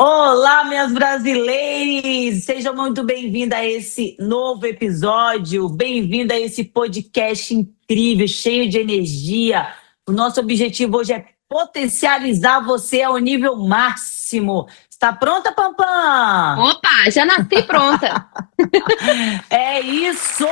Olá, minhas brasileiras! Sejam muito bem-vindas a esse novo episódio. Bem-vinda a esse podcast incrível, cheio de energia. O nosso objetivo hoje é potencializar você ao nível máximo. Está pronta, Pampam? Opa, já nasci pronta. É isso!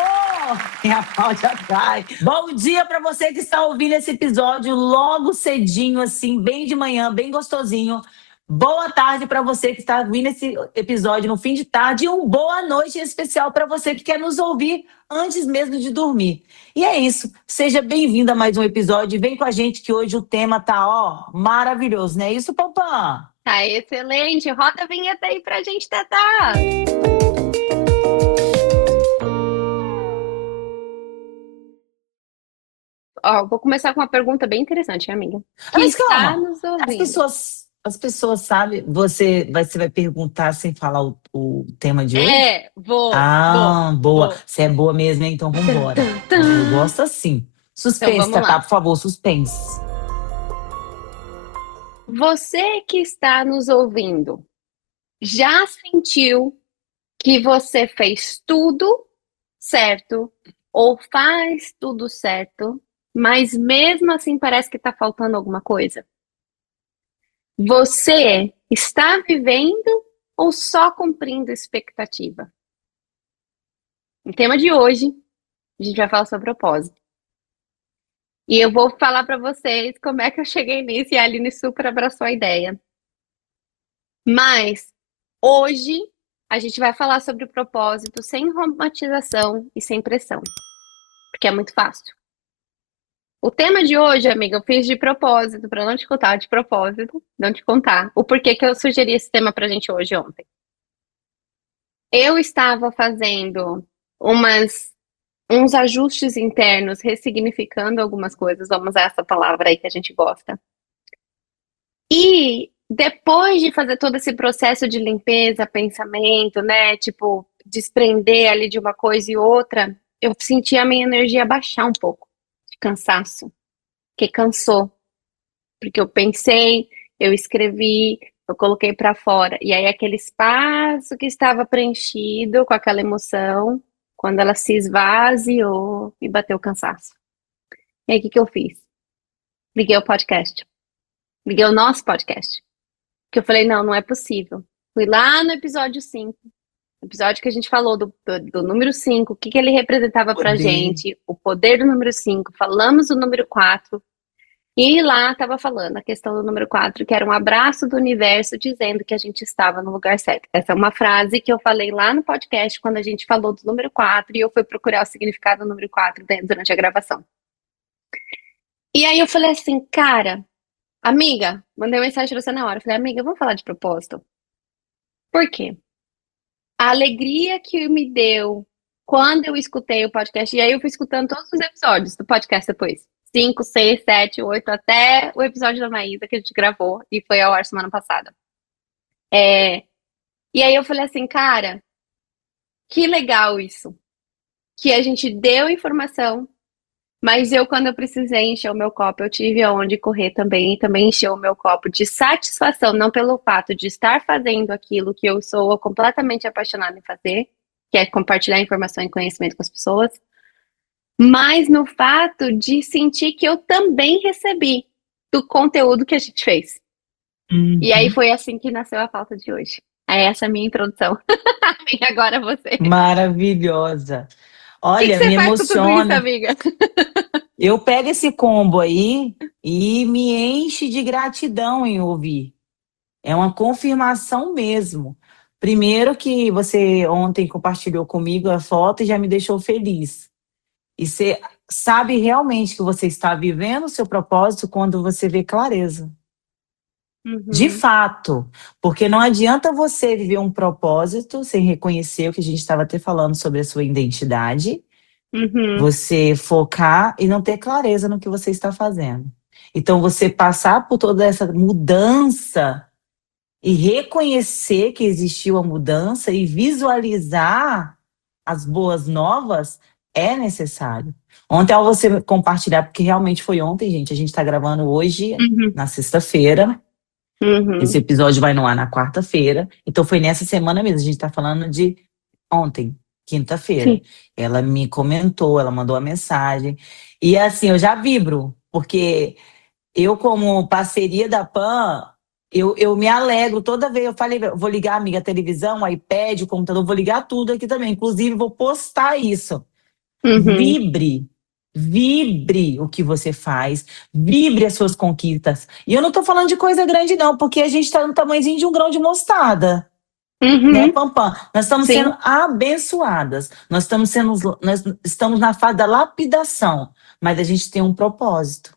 Minha pau já cai. Bom dia para você que está ouvindo esse episódio logo cedinho, assim, bem de manhã, bem gostosinho. Boa tarde para você que está ouvindo esse episódio no fim de tarde e uma boa noite em especial para você que quer nos ouvir antes mesmo de dormir. E é isso. Seja bem-vindo a mais um episódio. Vem com a gente que hoje o tema tá, ó, maravilhoso, não é isso, Pampam? Tá excelente. Roda a vinheta aí pra gente tentar. Ó, vou começar com uma pergunta bem interessante, amiga. Que Mas está calma, nos as ouvindo. pessoas, as pessoas sabem, você vai perguntar sem falar o tema de hoje? Vou, Ah, boa. vou. Você é boa mesmo, hein? Então Tum, vambora. tum, Eu tum. gosto assim. Então Suspense, vamos Tatá, lá. por favor, suspense. Você que está nos ouvindo, já sentiu que você fez tudo certo ou faz tudo certo, mas mesmo assim parece que tá faltando alguma coisa? Você está vivendo ou só cumprindo expectativa? O tema de hoje, a gente vai falar sobre propósito. E eu vou falar para vocês como é que eu cheguei nisso e a Aline super abraçou a ideia. Mas hoje a gente vai falar sobre o propósito sem romantização e sem pressão, porque é muito fácil. O tema de hoje, amiga, eu fiz de propósito, para não te contar de propósito, não te contar o porquê que eu sugeri esse tema pra gente hoje ontem. Eu estava fazendo umas, uns ajustes internos, ressignificando algumas coisas, vamos usar essa palavra aí que a gente gosta. E depois de fazer todo esse processo de limpeza, pensamento, né, tipo, desprender ali de uma coisa e outra, eu senti a minha energia baixar um pouco, de cansaço, porque cansou, porque eu pensei, eu escrevi, eu coloquei para fora, e aí aquele espaço que estava preenchido com aquela emoção, quando ela se esvaziou, me bateu o cansaço. E aí o que que eu fiz? Liguei o podcast, liguei o nosso podcast, que eu falei, não, não é possível. Fui lá no episódio 5, episódio que a gente falou do número 5, o que que ele representava pra Poder. gente, o poder do número 5, falamos do número 4. E lá estava falando a questão do número 4, que era um abraço do universo dizendo que a gente estava no lugar certo. Essa é uma frase que eu falei lá no podcast quando a gente falou do número 4 e eu fui procurar o significado do número 4 durante a gravação. E aí eu falei assim, cara, amiga, mandei mensagem pra você na hora. Falei, amiga, vamos falar de propósito? Por quê? A alegria que me deu quando eu escutei o podcast, e aí eu fui escutando todos os episódios do podcast depois. 5, 6, 7, 8, até o episódio da Maísa que a gente gravou e foi ao ar semana passada. É, e aí eu falei assim, cara, que legal isso. Que a gente deu informação, mas eu, quando eu precisei encher o meu copo, eu tive aonde correr também, e também encher o meu copo de satisfação, não pelo fato de estar fazendo aquilo que eu sou completamente apaixonada em fazer, que é compartilhar informação e conhecimento com as pessoas, mas no fato de sentir que eu também recebi do conteúdo que a gente fez. E aí Uhum. foi assim que nasceu a pauta de hoje. É essa a minha introdução. E agora você. O Maravilhosa. que que Olha, você me faz com tudo isso, emociona. amiga? Eu pego esse combo aí e me enche de gratidão em ouvir. É uma confirmação mesmo. Primeiro que você ontem compartilhou comigo a foto e já me deixou feliz. E você sabe realmente que você está vivendo o seu propósito quando você vê clareza. De Uhum, fato, porque não adianta você viver um propósito sem reconhecer o que a gente estava até falando sobre a sua identidade, uhum, você focar e não ter clareza no que você está fazendo. Então, você passar por toda essa mudança e reconhecer que existiu a mudança e visualizar as boas novas é necessário. Ontem, ao você compartilhar, porque realmente foi ontem, gente, a gente está gravando hoje, uhum. na sexta-feira, Esse Uhum. episódio vai no ar na quarta-feira. Então foi nessa semana mesmo. A gente tá falando de ontem, quinta-feira. Sim. Ela me comentou, ela mandou a mensagem. E assim, eu já vibro, porque eu, como parceria da PAN, eu me alegro toda vez. Eu falei, eu vou ligar, amiga, a televisão, o iPad, o computador, vou ligar tudo aqui também. Inclusive, vou postar isso. Uhum. Vibre. Vibre o que você faz, vibre as suas conquistas. E eu não tô falando de coisa grande, não, porque a gente tá no tamanhozinho de um grão de mostarda, né, Uhum. Pampam? Nós estamos sendo Sim. abençoadas, nós estamos na fase da lapidação, mas a gente tem um propósito.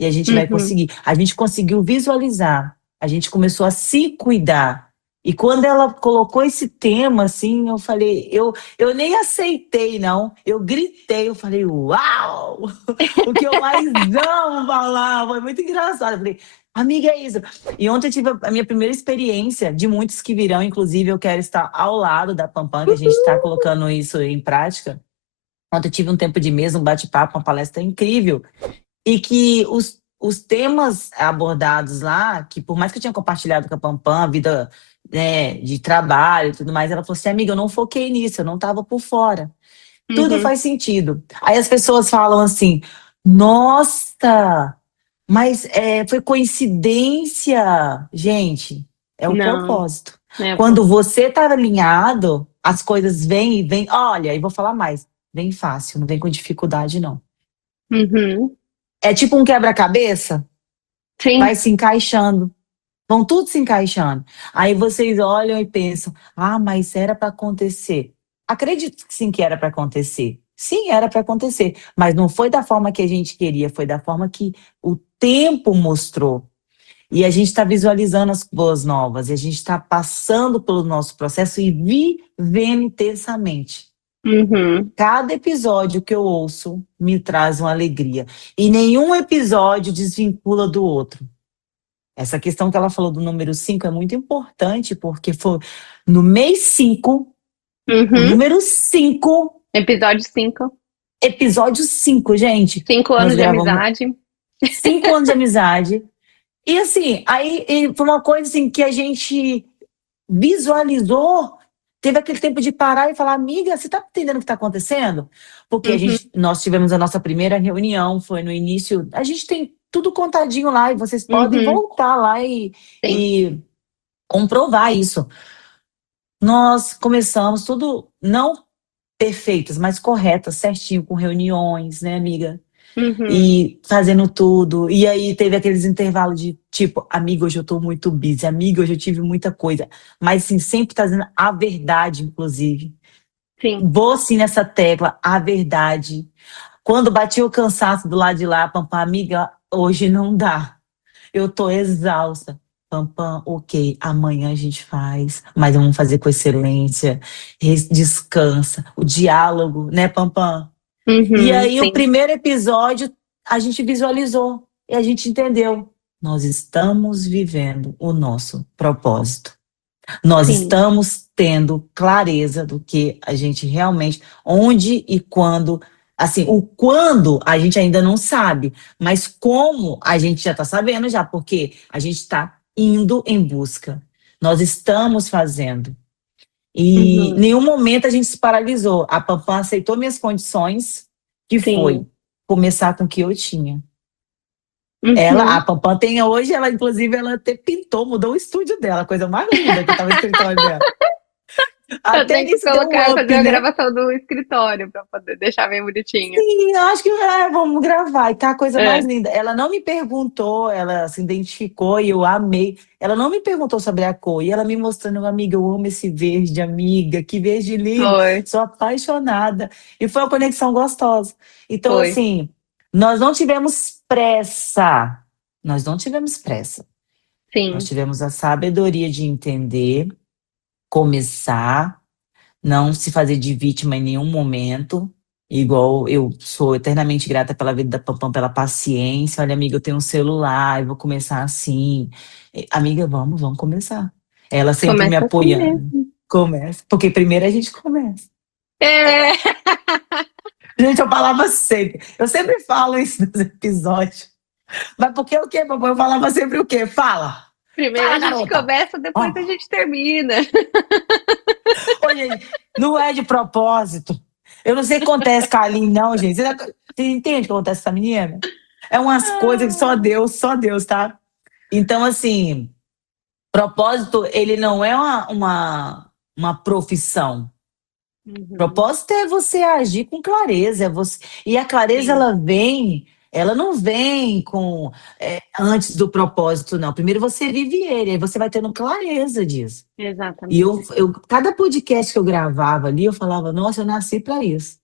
E a gente vai Uhum. conseguir. A gente conseguiu visualizar, a gente começou a se cuidar. E quando ela colocou esse tema, assim, eu falei, eu nem aceitei, não. Eu gritei, eu falei, uau! O que eu mais amo falar. Foi muito engraçado. Eu falei, amiga, é isso. E ontem eu tive a minha primeira experiência, de muitos que virão, inclusive eu quero estar ao lado da Pampam, que a gente está colocando isso em prática. Ontem eu tive um tempo de mesa, um bate-papo, uma palestra incrível. E que os temas abordados lá, que por mais que eu tinha compartilhado com a Pampam, a vida, né, de trabalho e tudo mais, ela falou assim, amiga, eu não foquei nisso, eu não estava por fora. Tudo Uhum. faz sentido. Aí as pessoas falam assim, nossa, mas foi coincidência. Gente, é o Não, propósito. né, Quando você está alinhado, as coisas vêm e vêm. Olha, e vou falar mais, vem fácil, não vem com dificuldade, não. Uhum. É tipo um quebra-cabeça, vai Sim. se encaixando, vão tudo se encaixando. Aí vocês olham e pensam: ah, mas era para acontecer. Acredito que sim, que era para acontecer. Sim, era para acontecer, mas não foi da forma que a gente queria, foi da forma que o tempo mostrou. E a gente está visualizando as boas novas, e a gente está passando pelo nosso processo e vivendo intensamente. Uhum. Cada episódio que eu ouço me traz uma alegria. E nenhum episódio desvincula do outro. Essa questão que ela falou do número 5 é muito importante, porque foi no mês 5, o Uhum. número 5, Episódio 5. episódio 5, gente. Cinco Nós anos de gravamos amizade. 5 anos de amizade. E assim, aí foi uma coisa assim que a gente visualizou, teve aquele tempo de parar e falar, amiga, você está entendendo o que está acontecendo? Porque Uhum. nós tivemos a nossa primeira reunião, foi no início, a gente tem tudo contadinho lá, e vocês podem Uhum. voltar lá Sim. e comprovar isso. Nós começamos tudo, não perfeitas, mas corretas, certinho, com reuniões, né, amiga? Uhum. E fazendo tudo. E aí teve aqueles intervalos de tipo, amiga, hoje eu tô muito busy, amiga, hoje eu tive muita coisa. Mas assim, sempre trazendo a verdade, inclusive. Sim. Vou sim nessa tecla, a verdade. Quando bati o cansaço do lado de lá, Pampam, amiga, hoje não dá. Eu tô exausta. Pampam, ok, amanhã a gente faz, mas vamos fazer com excelência. Descansa. O diálogo, né, Pampam? E Uhum. aí, o Sim. primeiro episódio, a gente visualizou e a gente entendeu. Nós estamos vivendo o nosso propósito. Nós Sim. estamos tendo clareza do que a gente realmente, onde e quando. Assim, o quando a gente ainda não sabe, mas como a gente já está sabendo já, porque a gente está indo em busca. Nós estamos fazendo. E em Uhum. nenhum momento a gente se paralisou. A Pampam aceitou minhas condições, que foi Sim. começar com o que eu tinha. A Uhum. Pampam tem hoje, ela inclusive ela até pintou, mudou o estúdio dela, a coisa mais linda que estava no escritório dela. Eu Até tenho que nisso deu um colocar, fazer up, a né? gravação do escritório para poder deixar bem bonitinho. Sim, eu acho que vamos gravar, e tá a coisa mais É. linda. Ela não me perguntou, ela se identificou e eu amei. Ela não me perguntou sobre a cor, e ela me mostrando, amiga, eu amo esse verde, amiga, que verde lindo, Foi. sou apaixonada. E foi uma conexão gostosa. Então, Foi. assim, nós não tivemos pressa, nós não tivemos pressa. Nós Sim. tivemos a sabedoria de entender, começar, não se fazer de vítima em nenhum momento. Igual eu sou eternamente grata pela vida da Pampam, pela paciência. Olha, amiga, eu tenho um celular, eu vou começar assim. Amiga, vamos começar. Ela sempre me Começa assim apoiando. mesmo. Começa. Porque primeiro a gente começa. É. Gente, eu falava sempre. Eu sempre falo isso nos episódios. Mas porque o quê, papai? Eu falava sempre o quê? Fala. Primeiro Fala, a gente garota. começa, depois a gente termina. Ô, gente, não é de propósito. Eu não sei o que acontece com a Aline, não, gente. Você entende o que acontece com essa menina? É umas coisas que só Deus, tá? Então, assim, propósito, ele não é uma profissão. Uhum, Propósito é você agir com clareza. E a clareza, sim, ela não vem antes do propósito, não. Primeiro você vive ele, aí você vai tendo clareza disso. E exatamente. cada podcast que eu gravava ali, eu falava, nossa, eu nasci para isso.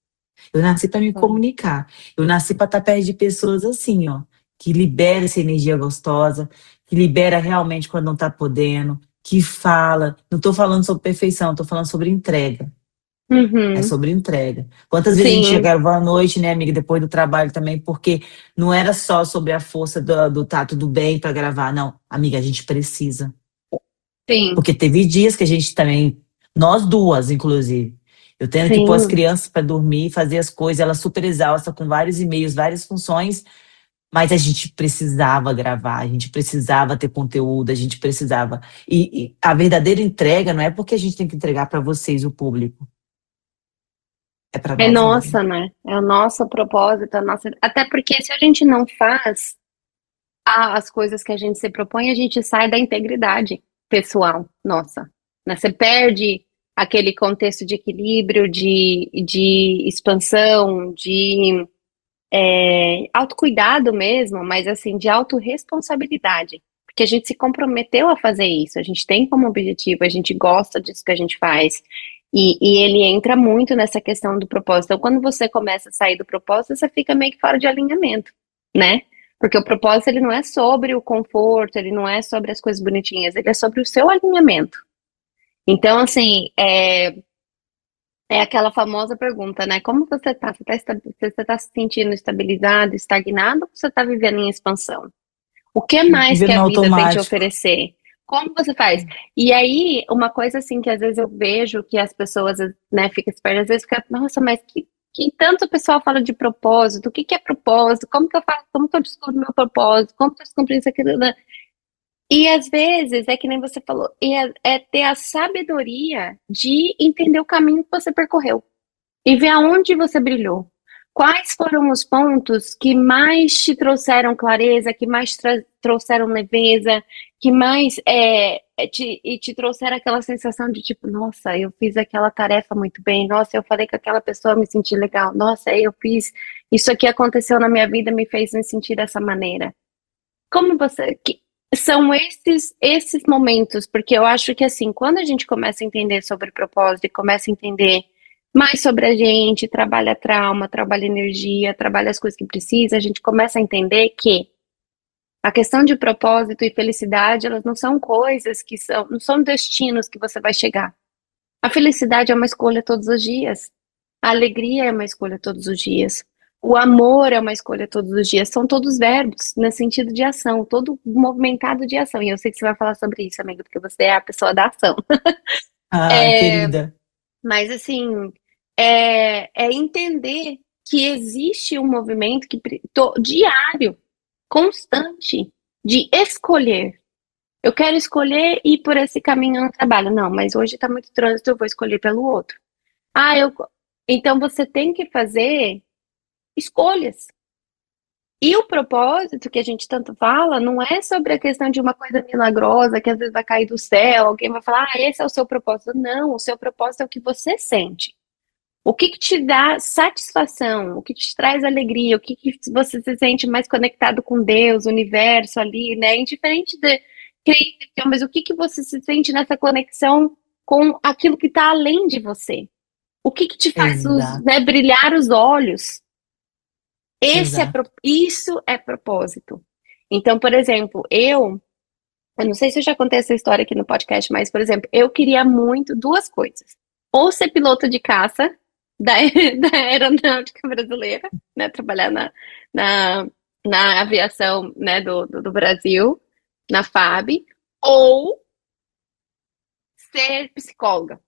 Eu nasci para me Foi. comunicar. Eu nasci para estar perto de pessoas assim, ó, que libera essa energia gostosa, que libera realmente quando não está podendo, que fala. Não estou falando sobre perfeição, estou falando sobre entrega. É Uhum, sobre entrega. Quantas vezes a gente sim, chegava à noite, né, amiga, depois do trabalho também, porque não era só sobre a força do tato do bem para gravar, não. Amiga, a gente precisa. sim, Porque teve dias que a gente também, nós duas, inclusive, eu tendo que pôr as sim. crianças para dormir, fazer as coisas, ela super exausta, com vários e-mails, várias funções, mas a gente precisava gravar, a gente precisava ter conteúdo, a gente precisava. E a verdadeira entrega não é porque a gente tem que entregar para vocês, o público, é para É nós mesmos. nossa, né? É o nosso propósito, a nossa. Até porque se a gente não faz as coisas que a gente se propõe, a gente sai da integridade pessoal, nossa. Né? Você perde aquele contexto de equilíbrio, de expansão, de autocuidado mesmo, mas assim, de autorresponsabilidade. Porque a gente se comprometeu a fazer isso, a gente tem como objetivo, a gente gosta disso que a gente faz. E ele entra muito nessa questão do propósito. Então, quando você começa a sair do propósito, você fica meio que fora de alinhamento, né? Porque o propósito, ele não é sobre o conforto, ele não é sobre as coisas bonitinhas, ele é sobre o seu alinhamento. Então, assim, é aquela famosa pergunta, né? Como você tá? Você tá se sentindo estabilizado, estagnado, ou você tá vivendo em expansão? O que mais que Vivendo a no vida tem te automático. oferecer? Como você faz? E aí, uma coisa assim que às vezes eu vejo que as pessoas, né, ficam espertas, às vezes fica, nossa, mas que tanto o pessoal fala de propósito? O que que é propósito? Como que eu faço? Como que eu descubro meu propósito? Como que eu descubro isso, aquilo, né? E às vezes, é que nem você falou, é ter a sabedoria de entender o caminho que você percorreu e ver aonde você brilhou. Quais foram os pontos que mais te trouxeram clareza, que mais trouxeram leveza, que mais te trouxeram aquela sensação de tipo, nossa, eu fiz aquela tarefa muito bem, nossa, eu falei com aquela pessoa, me senti legal, nossa, eu fiz isso aqui aconteceu na minha vida, me fez me sentir dessa maneira. Como você, são esses momentos, porque eu acho que assim, quando a gente começa a entender sobre propósito e começa a entender mais sobre a gente, trabalha trauma, trabalha energia, trabalha as coisas que precisa, a gente começa a entender que a questão de propósito e felicidade, elas não são coisas que são, não são destinos que você vai chegar. A felicidade é uma escolha todos os dias. A alegria é uma escolha todos os dias. O amor é uma escolha todos os dias. São todos verbos no sentido de ação, todo movimentado de ação. E eu sei que você vai falar sobre isso, amiga, porque você é a pessoa da ação. Ah, É, querida. mas assim, é entender que existe um movimento diário, constante, de escolher. Eu quero escolher ir por esse caminho no trabalho. Não, mas hoje está muito trânsito, eu vou escolher pelo outro. Ah, então você tem que fazer escolhas. E o propósito que a gente tanto fala não é sobre a questão de uma coisa milagrosa que às vezes vai cair do céu, alguém vai falar, ah, esse é o seu propósito. Não, o seu propósito é o que você sente. O que que te dá satisfação, o que te traz alegria, o que que você se sente mais conectado com Deus, o universo ali, né? Indiferente de crença, mas o que que você se sente nessa conexão com aquilo que está além de você? O que que te faz Exato, né, brilhar os olhos? exato. Isso é propósito. Então, por exemplo, eu não sei se eu já contei essa história aqui no podcast, mas, por exemplo, eu queria muito duas coisas. Ou ser piloto de caça da, da aeronáutica brasileira, né, trabalhar na, na aviação, né, do Brasil, na FAB, ou ser psicóloga.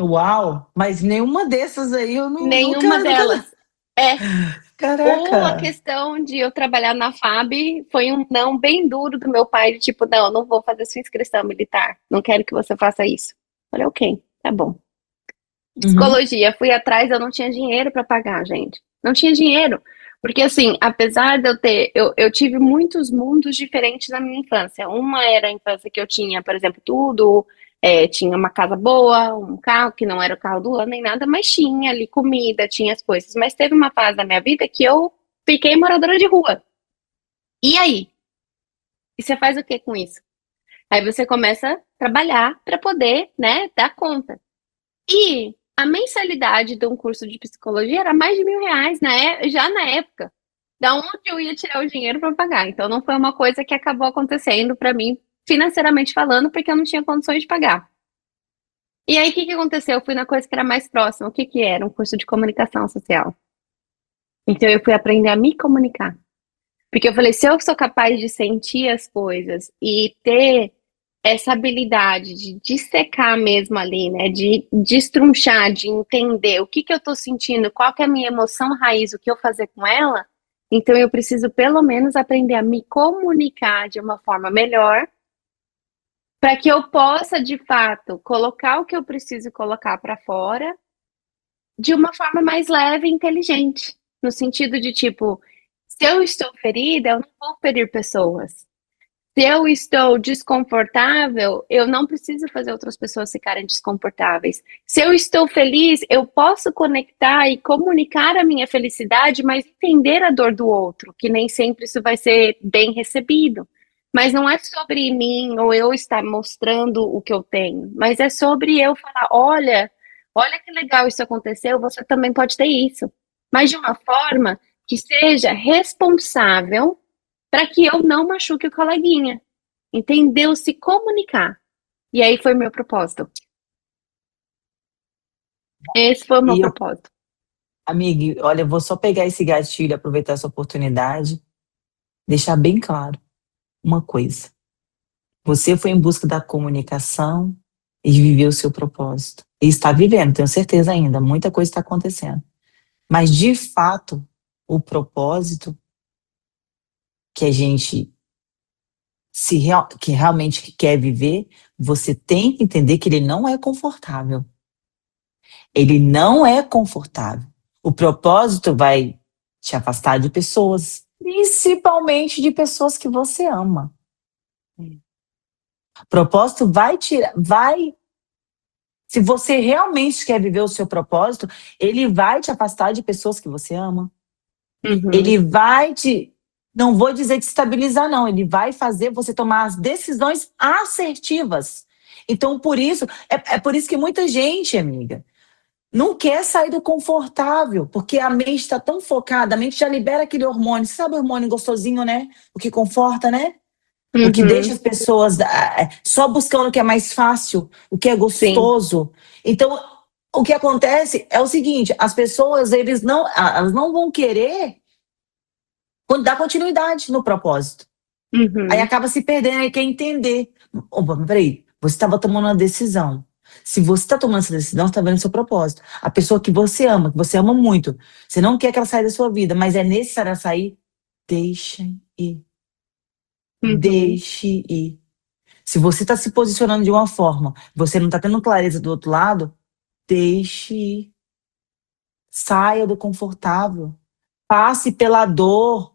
Uau! Mas nenhuma dessas aí eu Nenhuma nunca. delas. É. Ou a Caraca. questão de eu trabalhar na FAB foi um não bem duro do meu pai, de tipo, não, eu não vou fazer sua inscrição militar, não quero que você faça isso. Falei, ok, tá bom. Uhum. Psicologia, fui atrás, eu não tinha dinheiro para pagar, gente. Não tinha dinheiro. Porque, assim, apesar de eu ter. Eu tive muitos mundos diferentes na minha infância. Uma era a infância que eu tinha, por exemplo, tudo. Tinha uma casa boa, um carro que não era o carro do ano nem nada, mas tinha ali comida, tinha as coisas. Mas teve uma fase da minha vida que eu fiquei moradora de rua. E aí? E você faz o que com isso? Aí você começa a trabalhar para poder, né, dar conta. E a mensalidade de um curso de psicologia era mais de R$ 1.000 já na época. Da onde eu ia tirar o dinheiro para pagar? Então não foi uma coisa que acabou acontecendo para mim, financeiramente falando, porque eu não tinha condições de pagar. E aí o que que aconteceu? Eu fui na coisa que era mais próxima. O que que era? Um curso de comunicação social. Então eu fui aprender a me comunicar. Porque eu falei, se eu sou capaz de sentir as coisas e ter essa habilidade de dissecar mesmo ali, né? De destrunchar, de entender o que que eu tô sentindo, qual que é a minha emoção raiz, o que eu fazer com ela, então eu preciso pelo menos aprender a me comunicar de uma forma melhor, para que eu possa, de fato, colocar o que eu preciso colocar para fora de uma forma mais leve e inteligente. No sentido de tipo, se eu estou ferida, eu não vou ferir pessoas. Se eu estou desconfortável, eu não preciso fazer outras pessoas ficarem desconfortáveis. Se eu estou feliz, eu posso conectar e comunicar a minha felicidade, mas entender a dor do outro, que nem sempre isso vai ser bem recebido. Mas não é sobre mim ou eu estar mostrando o que eu tenho, mas é sobre eu falar: olha, olha que legal isso aconteceu, você também pode ter isso. Mas de uma forma que seja responsável para que eu não machuque o coleguinha. Entendeu? Se comunicar. E aí foi meu propósito. Esse foi o meu E eu, propósito. amiga, olha, eu vou só pegar esse gatilho, aproveitar essa oportunidade, deixar bem claro uma coisa. Você foi em busca da comunicação e de viver o seu propósito. E está vivendo, tenho certeza ainda, muita coisa está acontecendo. Mas, de fato, o propósito que a gente que realmente quer viver, você tem que entender que ele não é confortável. Ele não é confortável. O propósito vai te afastar de pessoas, principalmente de pessoas que você ama. O propósito vai tirar, vai. Se você realmente quer viver o seu propósito, ele vai te afastar de pessoas que você ama. Uhum, Ele vai te, não vou dizer te estabilizar, não. Ele vai fazer você tomar as decisões assertivas. Então, por isso, é por isso que muita gente, amiga, não quer sair do confortável, porque a mente está tão focada, a mente já libera aquele hormônio, sabe o hormônio gostosinho, né? O que conforta, né? O que deixa uhum, as pessoas só buscando o que é mais fácil, o que é sim, gostoso. Então, o que acontece é o seguinte: as pessoas elas não vão querer dar continuidade no propósito. Aí uhum, acaba se perdendo, aí quer entender. Opa, mas peraí, você estava tomando uma decisão. Se você está tomando essa decisão, você está vendo o seu propósito. A pessoa que você ama muito, você não quer que ela saia da sua vida, mas é necessário ela sair, deixa ir. uhum, Deixe ir. Se você está se posicionando de uma forma, você não está tendo clareza do outro lado, deixe ir. Saia do confortável. Passe pela dor,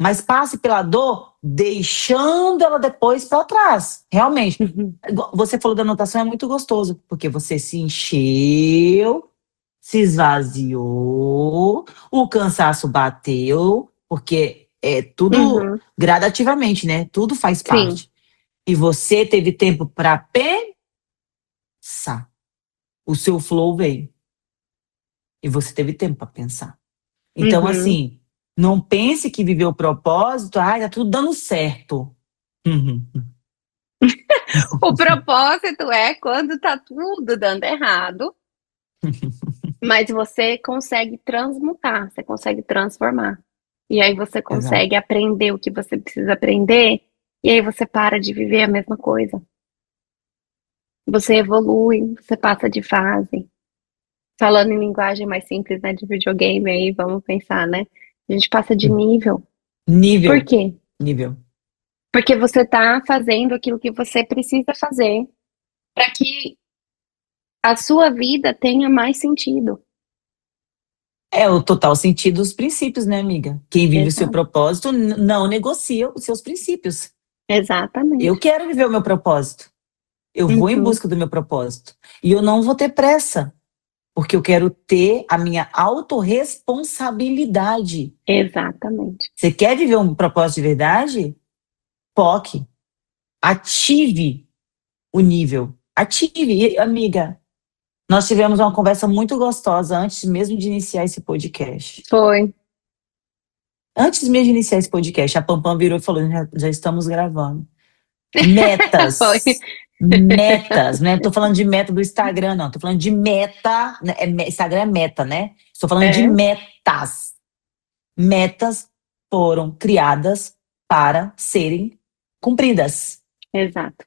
mas passe pela dor deixando ela depois para trás. Realmente. uhum, Você falou da anotação, é muito gostoso, porque você se encheu, se esvaziou, o cansaço bateu, porque é tudo uhum, gradativamente, né? Tudo faz sim, parte. E você teve tempo para pensar. O seu flow veio e você teve tempo para pensar. Então, uhum. assim, não pense que viveu o propósito, ai, tá tudo dando certo. Uhum. O propósito é quando tá tudo dando errado, mas você consegue transmutar, você consegue transformar. E aí você consegue Exato. aprender o que você precisa aprender, e aí você para de viver a mesma coisa. Você evolui, você passa de fase. Falando em linguagem mais simples, né, de videogame aí, vamos pensar, né? A gente passa de nível. Por Nível, quê? nível. Porque você tá fazendo aquilo que você precisa fazer para que a sua vida tenha mais sentido. É o total sentido dos princípios, né, amiga? Quem vive o seu Exato. propósito não negocia os seus princípios. Eu Exatamente. quero viver o meu propósito. Eu vou em Uhum. busca do meu propósito. E eu não vou ter pressa, porque eu quero ter a minha autorresponsabilidade. Exatamente. Você quer viver um propósito de verdade? Foque, ative o nível. Ative. E, amiga, nós tivemos uma conversa muito gostosa antes mesmo de iniciar esse podcast. Foi. Antes mesmo de iniciar esse podcast, a Pampam virou e falou: já estamos gravando. Foi. Metas. Metas, né? Tô falando de meta do Instagram, não. Tô falando de meta. Né? Instagram é meta, né? Estou falando de É, metas. Metas foram criadas para serem cumpridas. exato.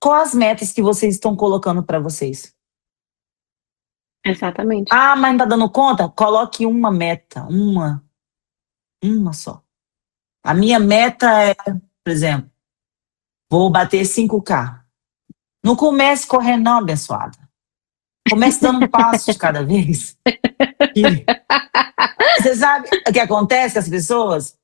Quais as metas que vocês estão colocando para vocês? Exatamente. Ah, mas não tá dando conta? Coloque uma meta, uma só. A minha meta é, por exemplo, vou bater 5K. Não comece correndo, não, abençoada. Comece dando um passo de cada vez. E você sabe o que acontece com as pessoas?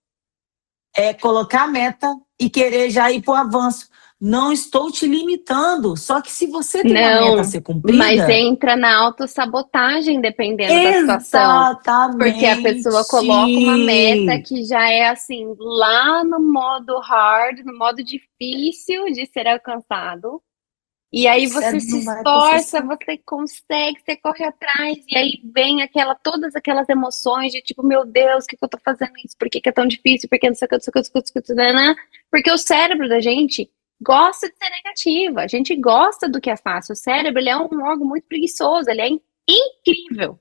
É colocar a meta e querer já ir para o avanço. Não estou te limitando, só que se você tem uma meta a Não, ser mas cumprida, entra na autossabotagem dependendo da situação. Porque a pessoa coloca uma meta exatamente. que já é assim, lá no modo hard, no modo difícil de ser alcançado. E aí Você você se não vai esforça, processar. você consegue, você corre atrás, e aí vem todas aquelas emoções de tipo, meu Deus, o que que eu tô fazendo isso? Por que que é tão difícil? Por que não sei o que, não sei o que, não sei o que, não sei o que, né? Porque o cérebro da gente gosta de ser negativo, a gente gosta do que é fácil. O cérebro, ele é um órgão muito preguiçoso, ele é incrível.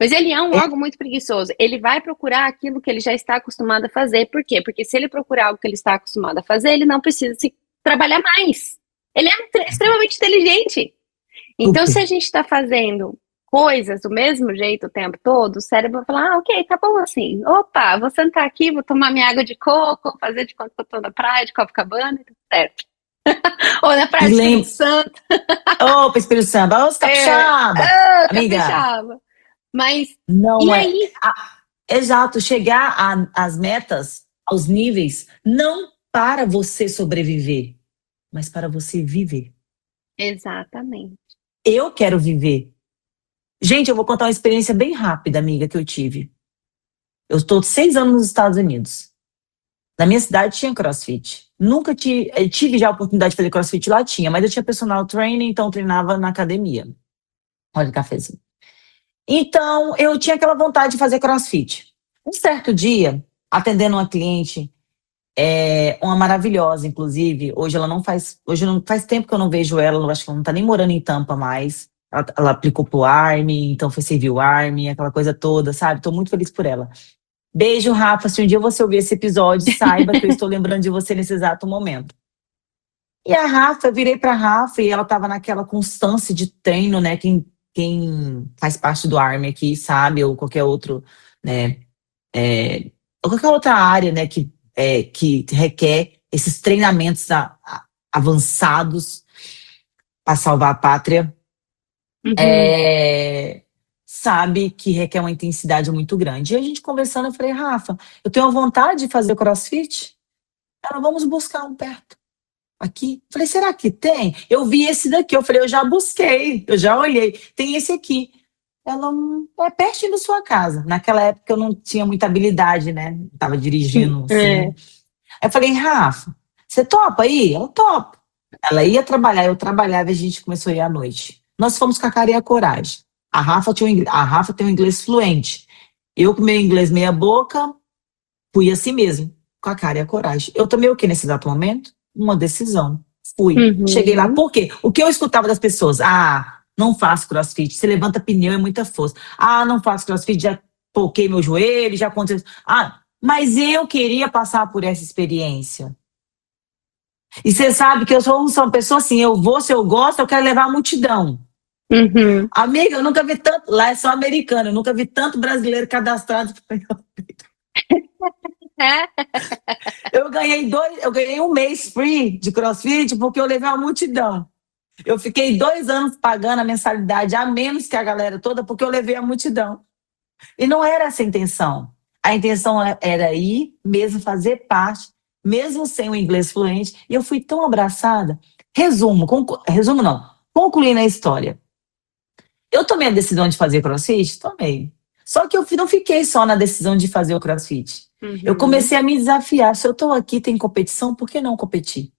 Mas ele é um É, órgão muito preguiçoso. Ele vai procurar aquilo que ele já está acostumado a fazer. Por quê? Porque se ele procurar algo que ele está acostumado a fazer, ele não precisa se trabalhar mais. Ele é extremamente inteligente. Então, se super. a gente está fazendo coisas do mesmo jeito o tempo todo, o cérebro vai falar: ah, ok, tá bom assim. Opa, vou sentar aqui, vou tomar minha água de coco, fazer de conta que eu tô na praia de Copacabana, e tudo certo. Ou na E praia do Espírito lembra. Santo. Ô, Espírito Santo, ô, É, capixaba! ah, Amiga, capixaba. Mas, e não é. aí? Exato, chegar às metas, aos níveis, não para você sobreviver, mas para você viver. Exatamente. Eu quero viver. Gente, eu vou contar uma experiência bem rápida, amiga, que eu tive. Eu estou 6 anos nos Estados Unidos. Na minha cidade tinha CrossFit. Nunca tive já a oportunidade de fazer CrossFit lá, tinha, mas eu tinha personal training, então eu treinava na academia. Olha o cafezinho. Então, eu tinha aquela vontade de fazer CrossFit. Um certo dia, atendendo uma cliente, uma maravilhosa, inclusive. Hoje não faz tempo que eu não vejo ela, eu acho que ela não tá nem morando em Tampa mais. Ela aplicou pro Army, então foi servir o Army, aquela coisa toda, sabe? Tô muito feliz por ela. Beijo, Rafa. Se um dia você ouvir esse episódio, saiba que eu estou lembrando de você nesse exato momento. E a Rafa, eu virei pra Rafa e ela tava naquela constância de treino, né? Quem faz parte do Army aqui sabe, ou qualquer outro, né? Ou qualquer outra área, né, que requer esses treinamentos avançados para salvar a pátria, Uhum. é, sabe que requer uma intensidade muito grande. E a gente conversando, eu falei, Rafa, eu tenho vontade de fazer CrossFit. Ela, vamos buscar um perto. Aqui. Falei, será que tem? Eu vi esse daqui. Eu falei, eu já busquei, eu já olhei. Tem esse aqui. Ela é pertinho da sua casa. Naquela época eu não tinha muita habilidade, né? Estava dirigindo É. assim. Aí eu falei, Rafa, você topa aí? Ela topa. Ela ia trabalhar, eu trabalhava e a gente começou a ir à noite. Nós fomos com a cara e a coragem. A Rafa tem um inglês fluente. Eu com meu inglês meia boca, fui assim mesmo, com a cara e a coragem. Eu tomei o que nesse exato momento? Uma decisão. Fui. Cheguei lá. Uhum. Por quê? O que eu escutava das pessoas? Ah, não faço crossfit. Você levanta pneu, é muita força. Ah, não faço crossfit, já toquei meu joelho, já aconteceu. Ah, mas eu queria passar por essa experiência. E você sabe que eu sou uma pessoa assim, eu vou, se eu gosto, eu quero levar a multidão. Uhum. Amiga, eu nunca vi tanto. Lá é só americano, eu nunca vi tanto brasileiro cadastrado. É. Eu ganhei um mês free de CrossFit porque eu levei uma multidão. Eu fiquei 2 anos pagando a mensalidade a menos que a galera toda porque eu levei a multidão. E não era essa a intenção. A intenção era ir, mesmo fazer parte, mesmo sem o inglês fluente. E eu fui tão abraçada. Resumo não, concluindo a história. Eu tomei a decisão de fazer CrossFit? Tomei. Só que eu não fiquei só na decisão de fazer o CrossFit. Eu Uhum. comecei a me desafiar. Se eu estou aqui, tem competição, por que não competir?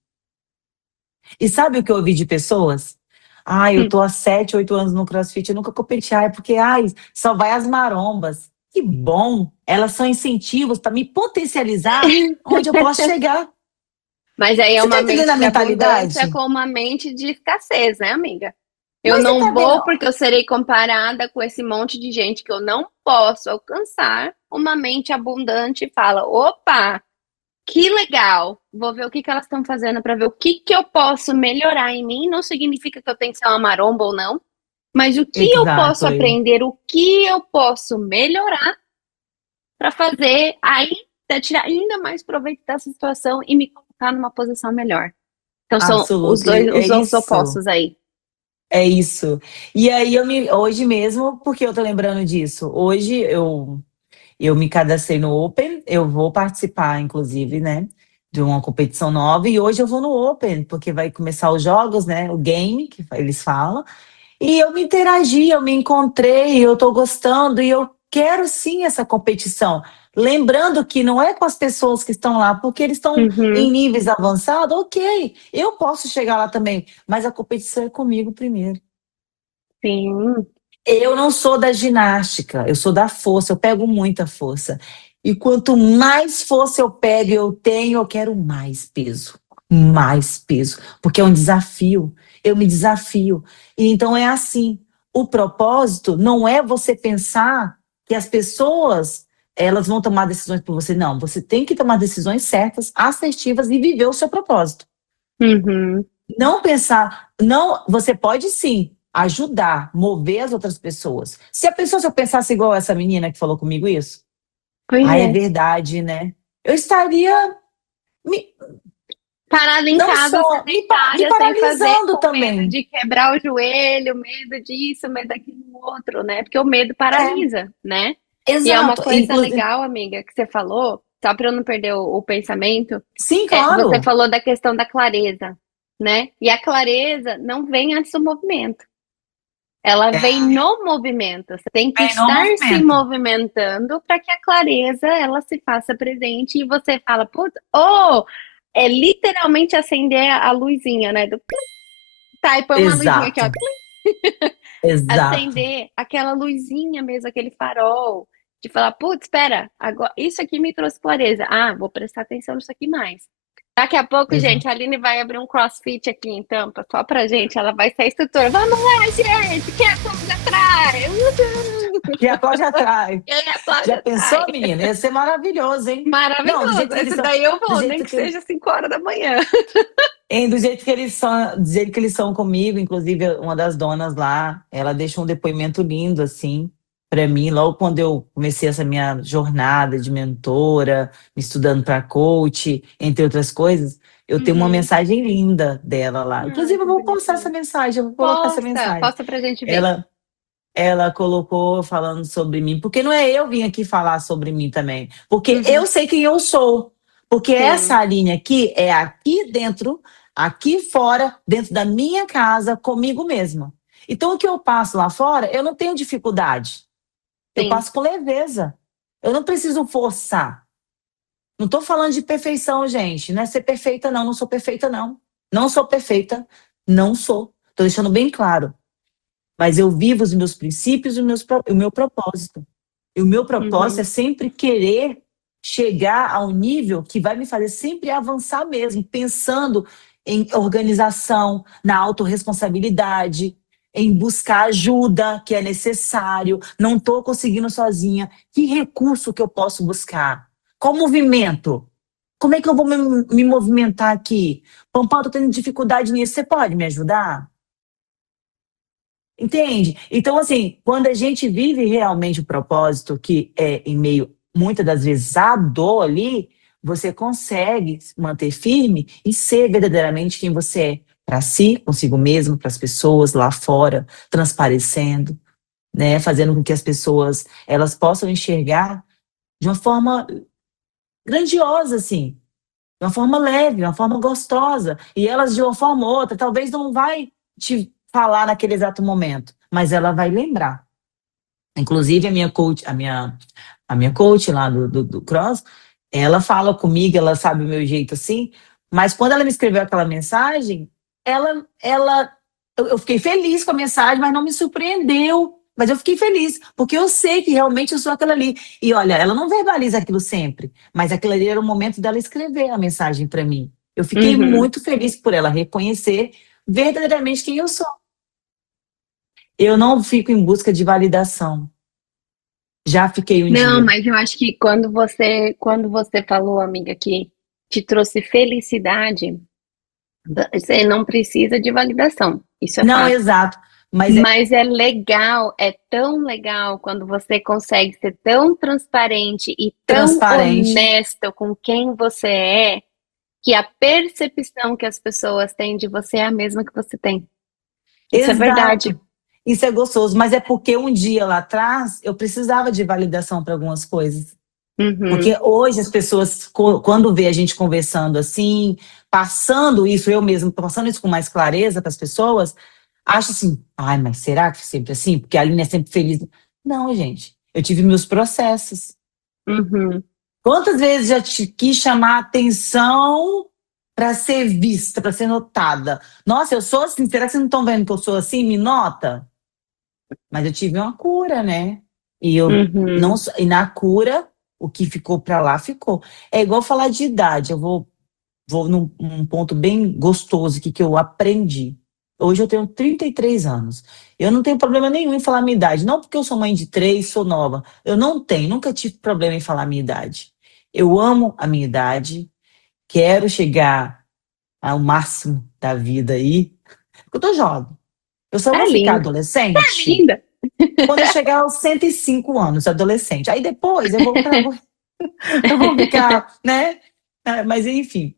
E sabe o que eu ouvi de pessoas? Ah, eu Hum. tô há 7, 8 anos no CrossFit, eu nunca competi. Ah, é porque só vai as marombas. Que bom! Elas são incentivos para me potencializar onde eu posso chegar. Mas aí é Você uma tá entendendo mente a de abundância mentalidade? com uma mente de escassez, né, amiga? Eu Mas você não tá vendo? vou porque eu serei comparada com esse monte de gente que eu não posso alcançar. Uma mente abundante fala: opa, que legal! Vou ver o que que elas estão fazendo para ver o que que eu posso melhorar em mim. Não significa que eu tenho que ser uma maromba ou não, mas o que eu posso Exactly. aprender, o que eu posso melhorar para fazer ainda tirar ainda mais proveito dessa situação e me colocar numa posição melhor. Então são os dois, Absolutely. É os isso. opostos aí. É isso. E aí hoje mesmo, porque eu tô lembrando disso. Hoje eu me cadastrei no Open, eu vou participar, inclusive, né, de uma competição nova, e hoje eu vou no Open, porque vai começar os jogos, né, o game, que eles falam, e eu me interagi, eu me encontrei, eu tô gostando, e eu quero sim essa competição. Lembrando que não é com as pessoas que estão lá, porque eles estão em Uhum, níveis avançados, ok, eu posso chegar lá também, mas a competição é comigo primeiro. sim. Eu não sou da ginástica, eu sou da força, eu pego muita força. E quanto mais força eu pego, eu tenho, eu quero mais peso, porque é um desafio. Eu me desafio. E então é assim. O propósito não é você pensar que as pessoas elas vão tomar decisões por você. Não, você tem que tomar decisões certas, assertivas e viver o seu propósito. Uhum. Não pensar, não, você pode sim ajudar, mover as outras pessoas. Se eu pensasse igual essa menina que falou comigo isso, Pois é é. verdade, né? Eu estaria me- Parada em não casa, só me sedentária, sem fazer, paralisando com medo também. de quebrar o joelho, medo disso, medo daquilo outro, né? Porque o medo É, paralisa, né? E é uma exato. coisa Inclusive, legal, amiga, que você falou, só para eu não perder o pensamento, sim, você claro. falou da questão da clareza, né? E a clareza não vem antes do movimento. Ela vem É, no movimento. Você tem que vem no estar se movimento. movimentando para que a clareza ela se faça presente e você fala, putz, oh, é literalmente acender a luzinha, né? Tá, e põe uma luzinha aqui, ó. Exato, exato. Acender aquela luzinha mesmo, aquele farol, de falar, putz, espera, agora isso aqui me trouxe clareza. Ah, vou prestar atenção nisso aqui mais. Daqui a pouco, gente, Exato. a Aline vai abrir um CrossFit aqui em Tampa, só pra gente. Ela vai ser a instrutora. Vamos lá, gente! Quem aplaude atrai! Uhul! E a Cláudia atrai. Quem aplaude Já atrai! pensou, menina? Ia ser maravilhoso, hein? Não, do Maravilhoso! jeito que eles Esse são, daí eu do vou, nem jeito que que seja 5 horas da manhã. do jeito que eles são comigo, inclusive uma das donas lá, ela deixou um depoimento lindo assim para mim, logo quando eu comecei essa minha jornada de mentora, me estudando para coach, entre outras coisas, eu tenho uma Uhum. mensagem linda dela lá. Ai, Inclusive eu que vou postar essa bonitinho. mensagem, eu vou colocar essa Posta, mensagem. posta pra gente ver. Ela ela colocou falando sobre mim, porque não é eu vim aqui falar sobre mim também, porque eu Uhum. sei quem eu sou, porque Sim, essa linha aqui é aqui dentro, aqui fora, dentro da minha casa, comigo mesma. Então, o que eu passo lá fora, eu não tenho dificuldade, eu sim. passo com leveza, eu não preciso forçar. Não estou falando de perfeição, gente, não é ser perfeita, não, não sou perfeita, não. Não sou perfeita, não sou. Estou deixando bem claro. Mas eu vivo os meus princípios e o meu propósito. E o meu propósito é Uhum. sempre querer chegar a um nível que vai me fazer sempre avançar mesmo, pensando em organização, na autorresponsabilidade, em buscar ajuda que é necessário. Não estou conseguindo sozinha. Que recurso que eu posso buscar? Qual movimento? Como é que eu vou me movimentar aqui? Pampão, estou tendo dificuldade nisso. Você pode me ajudar? Entende? Então, assim, quando a gente vive realmente o propósito, que é em meio, muitas das vezes, à dor ali, você consegue se manter firme e ser verdadeiramente quem você é. Para si, consigo mesmo, para as pessoas lá fora, transparecendo, né? Fazendo com que as pessoas elas possam enxergar de uma forma grandiosa, assim, de uma forma leve, de uma forma gostosa. E elas, de uma forma ou outra, talvez não vai te falar naquele exato momento, mas ela vai lembrar. Inclusive, a minha coach lá do Cross, ela fala comigo, ela sabe o meu jeito assim, mas quando ela me escreveu aquela mensagem, eu fiquei feliz com a mensagem, mas não me surpreendeu. Mas eu fiquei feliz, porque eu sei que realmente eu sou aquela ali. E olha, ela não verbaliza aquilo sempre, mas aquilo ali era o momento dela escrever a mensagem para mim. Eu fiquei Uhum. muito feliz por ela reconhecer verdadeiramente quem eu sou. Eu não fico em busca de validação. Já fiquei um Não, dia. mas eu acho que quando você falou, amiga, que te trouxe felicidade, você não precisa de validação. Isso é Não, fato. exato. Mas é Mas é legal, é tão legal quando você consegue ser tão transparente e tão transparente. honesto com quem você é, que a percepção que as pessoas têm de você é a mesma que você tem. Isso é verdade. Exato. Isso é gostoso. Mas é porque um dia lá atrás eu precisava de validação para algumas coisas. Porque Uhum, hoje as pessoas, quando vê a gente conversando assim, passando isso, eu mesmo, passando isso com mais clareza para as pessoas, acham assim, ai, mas será que é sempre assim? Porque a Aline é sempre feliz. Não, gente. Eu tive meus processos. uhum. Quantas vezes já te quis chamar a atenção para ser vista, para ser notada? Nossa, eu sou assim, será que vocês não estão vendo que eu sou assim? Me nota? Mas eu tive uma cura, né? E eu não, Uhum. e na cura, o que ficou para lá ficou. É igual falar de idade. Eu vou num ponto bem gostoso aqui que eu aprendi. Hoje eu tenho 33 anos. Eu não tenho problema nenhum em falar minha idade. Não porque eu sou mãe de três, sou nova. Eu não tenho, nunca tive problema em falar minha idade. Eu amo a minha idade, quero chegar ao máximo da vida aí. Porque eu tô jovem. Eu só Tá vou ficar linda. Tá adolescente linda. quando eu chegar aos 105 anos, adolescente. Aí depois eu vou ficar, né? Mas enfim.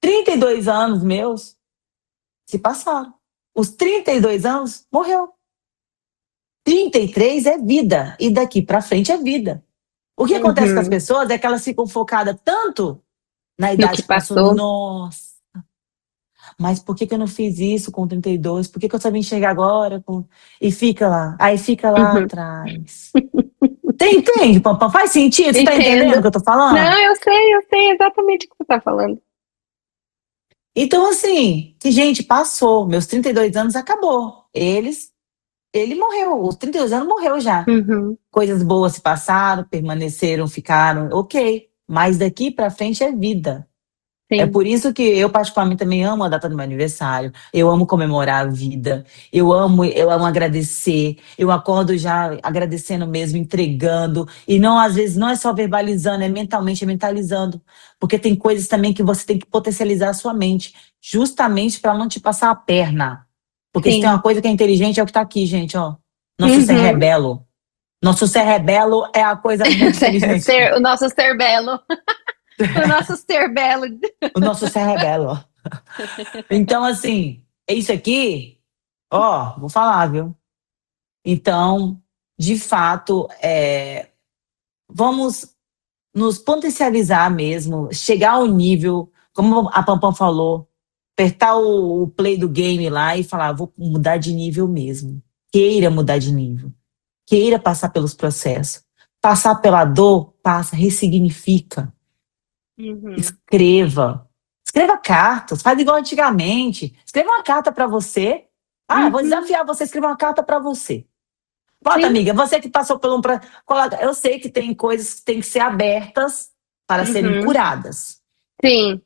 32 anos meus se passaram. Os 32 anos, morreu. 33 é vida. E daqui para frente é vida. O que acontece com as Uhum. pessoas é que elas ficam focadas tanto na No que idade que passou. passou. Nossa, mas por que eu não fiz isso com 32? Por que eu só vim enxergar agora? E fica lá. Aí fica lá Uhum. atrás. Você entende, Pampam? Faz sentido? Você está entendendo o Entendo. que eu estou falando? Não, eu sei exatamente o que você tá falando. Então, assim, que gente, passou. Meus 32 anos acabou. Ele morreu. Os 32 anos morreu já. Uhum. Coisas boas se passaram, permaneceram, ficaram, ok. Mas daqui para frente é vida. É Sim, por isso que eu, particularmente, também amo a data do meu aniversário. Eu amo comemorar a vida. Eu amo agradecer. Eu acordo já agradecendo mesmo, entregando. E não, às vezes, não é só verbalizando, é mentalmente, é mentalizando. Porque tem coisas também que você tem que potencializar a sua mente, justamente para não te passar a perna. Porque se tem uma sim. coisa que é inteligente, é o que está aqui, gente, ó. Nosso Uhum. cerebelo. Nosso cerebelo é a coisa muito inteligente. O nosso ser belo. O nosso ser belo. O nosso cerebelo. Então, assim, é isso aqui, ó, vou falar, viu? Então, de fato, vamos nos potencializar mesmo, chegar ao nível, como a Pampam falou, apertar o play do game lá e falar, vou mudar de nível mesmo. Queira mudar de nível. Queira passar pelos processos. Passar pela dor, passa, ressignifica. Uhum. Escreva. Escreva cartas, faz igual antigamente. Escreva uma carta para você. Ah, vou Uhum. desafiar você a escrever uma carta para você. Bota, Sim. amiga, você que passou por um. Eu sei que tem coisas que têm que ser abertas para serem Uhum. curadas. Sim.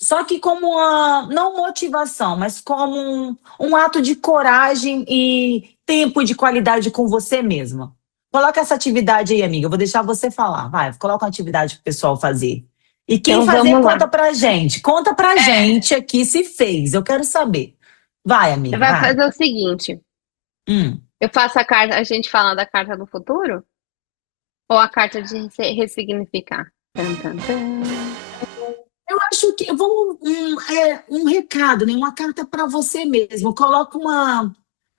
Só que como uma, não motivação, mas como um ato de coragem e tempo de qualidade com você mesma. Coloca essa atividade aí, amiga. Eu vou deixar você falar. Vai, coloca uma atividade para o pessoal fazer. E quem Então fazer, vamos conta lá. pra gente. Conta pra gente aqui se fez. Eu quero saber. Vai, Você amiga, vai vai. fazer o seguinte: Hum. eu faço a carta, a gente fala da carta do futuro ou a carta de ressignificar? Tan, tan, tan. Eu acho que um recado, né? Uma carta para você mesmo. Coloca uma.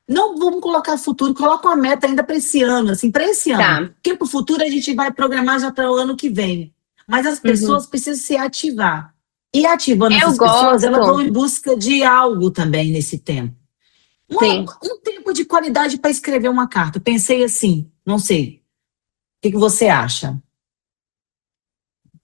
Não vamos colocar futuro, coloca uma meta ainda para esse ano, assim, para esse ano. Tá. Porque para o futuro a gente vai programar já para o ano que vem. Mas as Uhum. pessoas precisam se ativar. E ativando Eu essas pessoas, elas vão gosto, em busca de algo também nesse tempo. sim. Um tempo de qualidade para escrever uma carta. Pensei assim, não sei. O que você acha?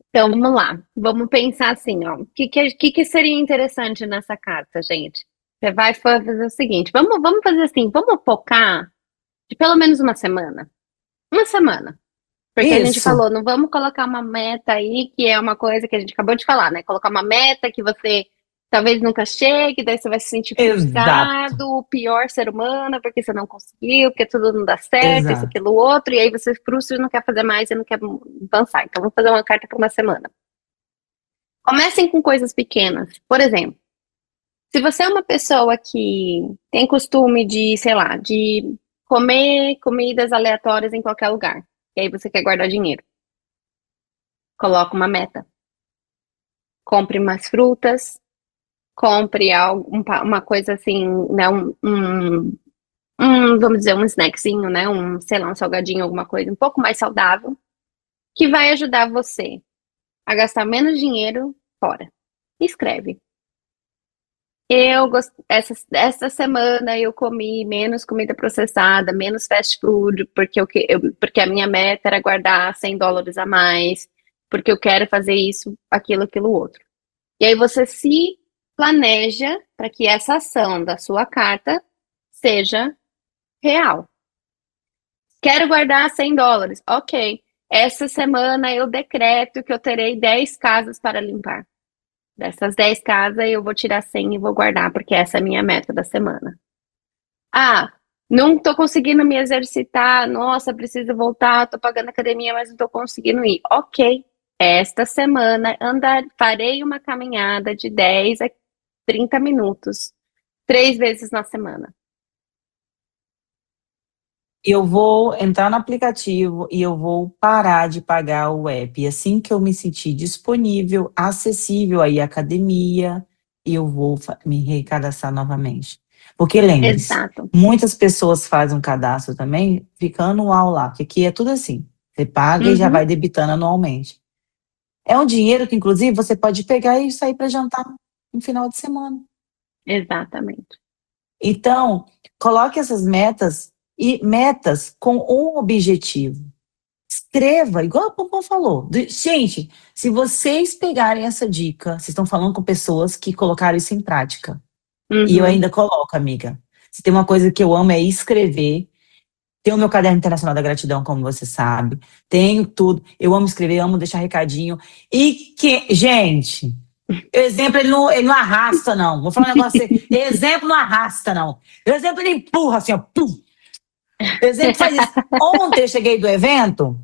Então vamos lá. Vamos pensar assim, ó. O que seria interessante nessa carta, gente? Você vai fazer o seguinte: vamos fazer assim, vamos focar de pelo menos uma semana. Uma semana. Porque a gente Isso, falou, não vamos colocar uma meta aí, que é uma coisa que a gente acabou de falar, né? Colocar uma meta que você talvez nunca chegue, daí você vai se sentir exato, frustrado, o pior ser humano, porque você não conseguiu, porque tudo não dá certo, isso, exato. aquilo, outro, e aí você se frustra e não quer fazer mais e não quer avançar. Então, vamos fazer uma carta para uma semana. Comecem com coisas pequenas. Por exemplo, se você é uma pessoa que tem costume de, sei lá, de comer comidas aleatórias em qualquer lugar, e aí você quer guardar dinheiro, coloca uma meta. Compre mais frutas, compre algo, uma coisa assim, né, vamos dizer, um snackzinho, né, sei lá, um salgadinho, alguma coisa um pouco mais saudável, que vai ajudar você a gastar menos dinheiro fora. Escreve. Essa semana eu comi menos comida processada, menos fast food, porque a minha meta era guardar US$ 100 a mais, porque eu quero fazer isso, aquilo, outro. E aí você se planeja para que essa ação da sua carta seja real. Quero guardar US$ 100. Ok. Essa semana eu decreto que eu terei 10 casas para limpar. Dessas 10 casas eu vou tirar 100 e vou guardar, porque essa é a minha meta da semana. Ah, não estou conseguindo me exercitar. Nossa, preciso voltar. Estou pagando academia, mas não estou conseguindo ir. Ok. Esta semana farei uma caminhada de 10 a 30 minutos, 3 vezes na semana. Eu vou entrar no aplicativo e eu vou parar de pagar o app. E assim que eu me sentir disponível, acessível aí à academia, eu vou me recadastrar novamente. Porque lembre-se, Exato. muitas pessoas fazem um cadastro também, ficando anual lá, porque aqui é tudo assim. Você paga e já vai Uhum, debitando anualmente. É um dinheiro que, inclusive, você pode pegar e sair para jantar no final de semana. exatamente. Então, coloque essas metas e metas com um objetivo. Escreva, igual a Pompom falou. Gente, se vocês pegarem essa dica, vocês estão falando com pessoas que colocaram isso em prática. E eu Uhum, ainda coloco, amiga. Se tem uma coisa que eu amo é escrever. Tenho o meu caderno internacional da gratidão, como você sabe. Tenho tudo. Eu amo escrever, amo deixar recadinho. Gente, o exemplo ele não arrasta, não. Vou falar um negócio assim. Exemplo não arrasta, não. O exemplo ele empurra assim, ó. Pum. O exemplo faz isso. Ontem eu cheguei do evento,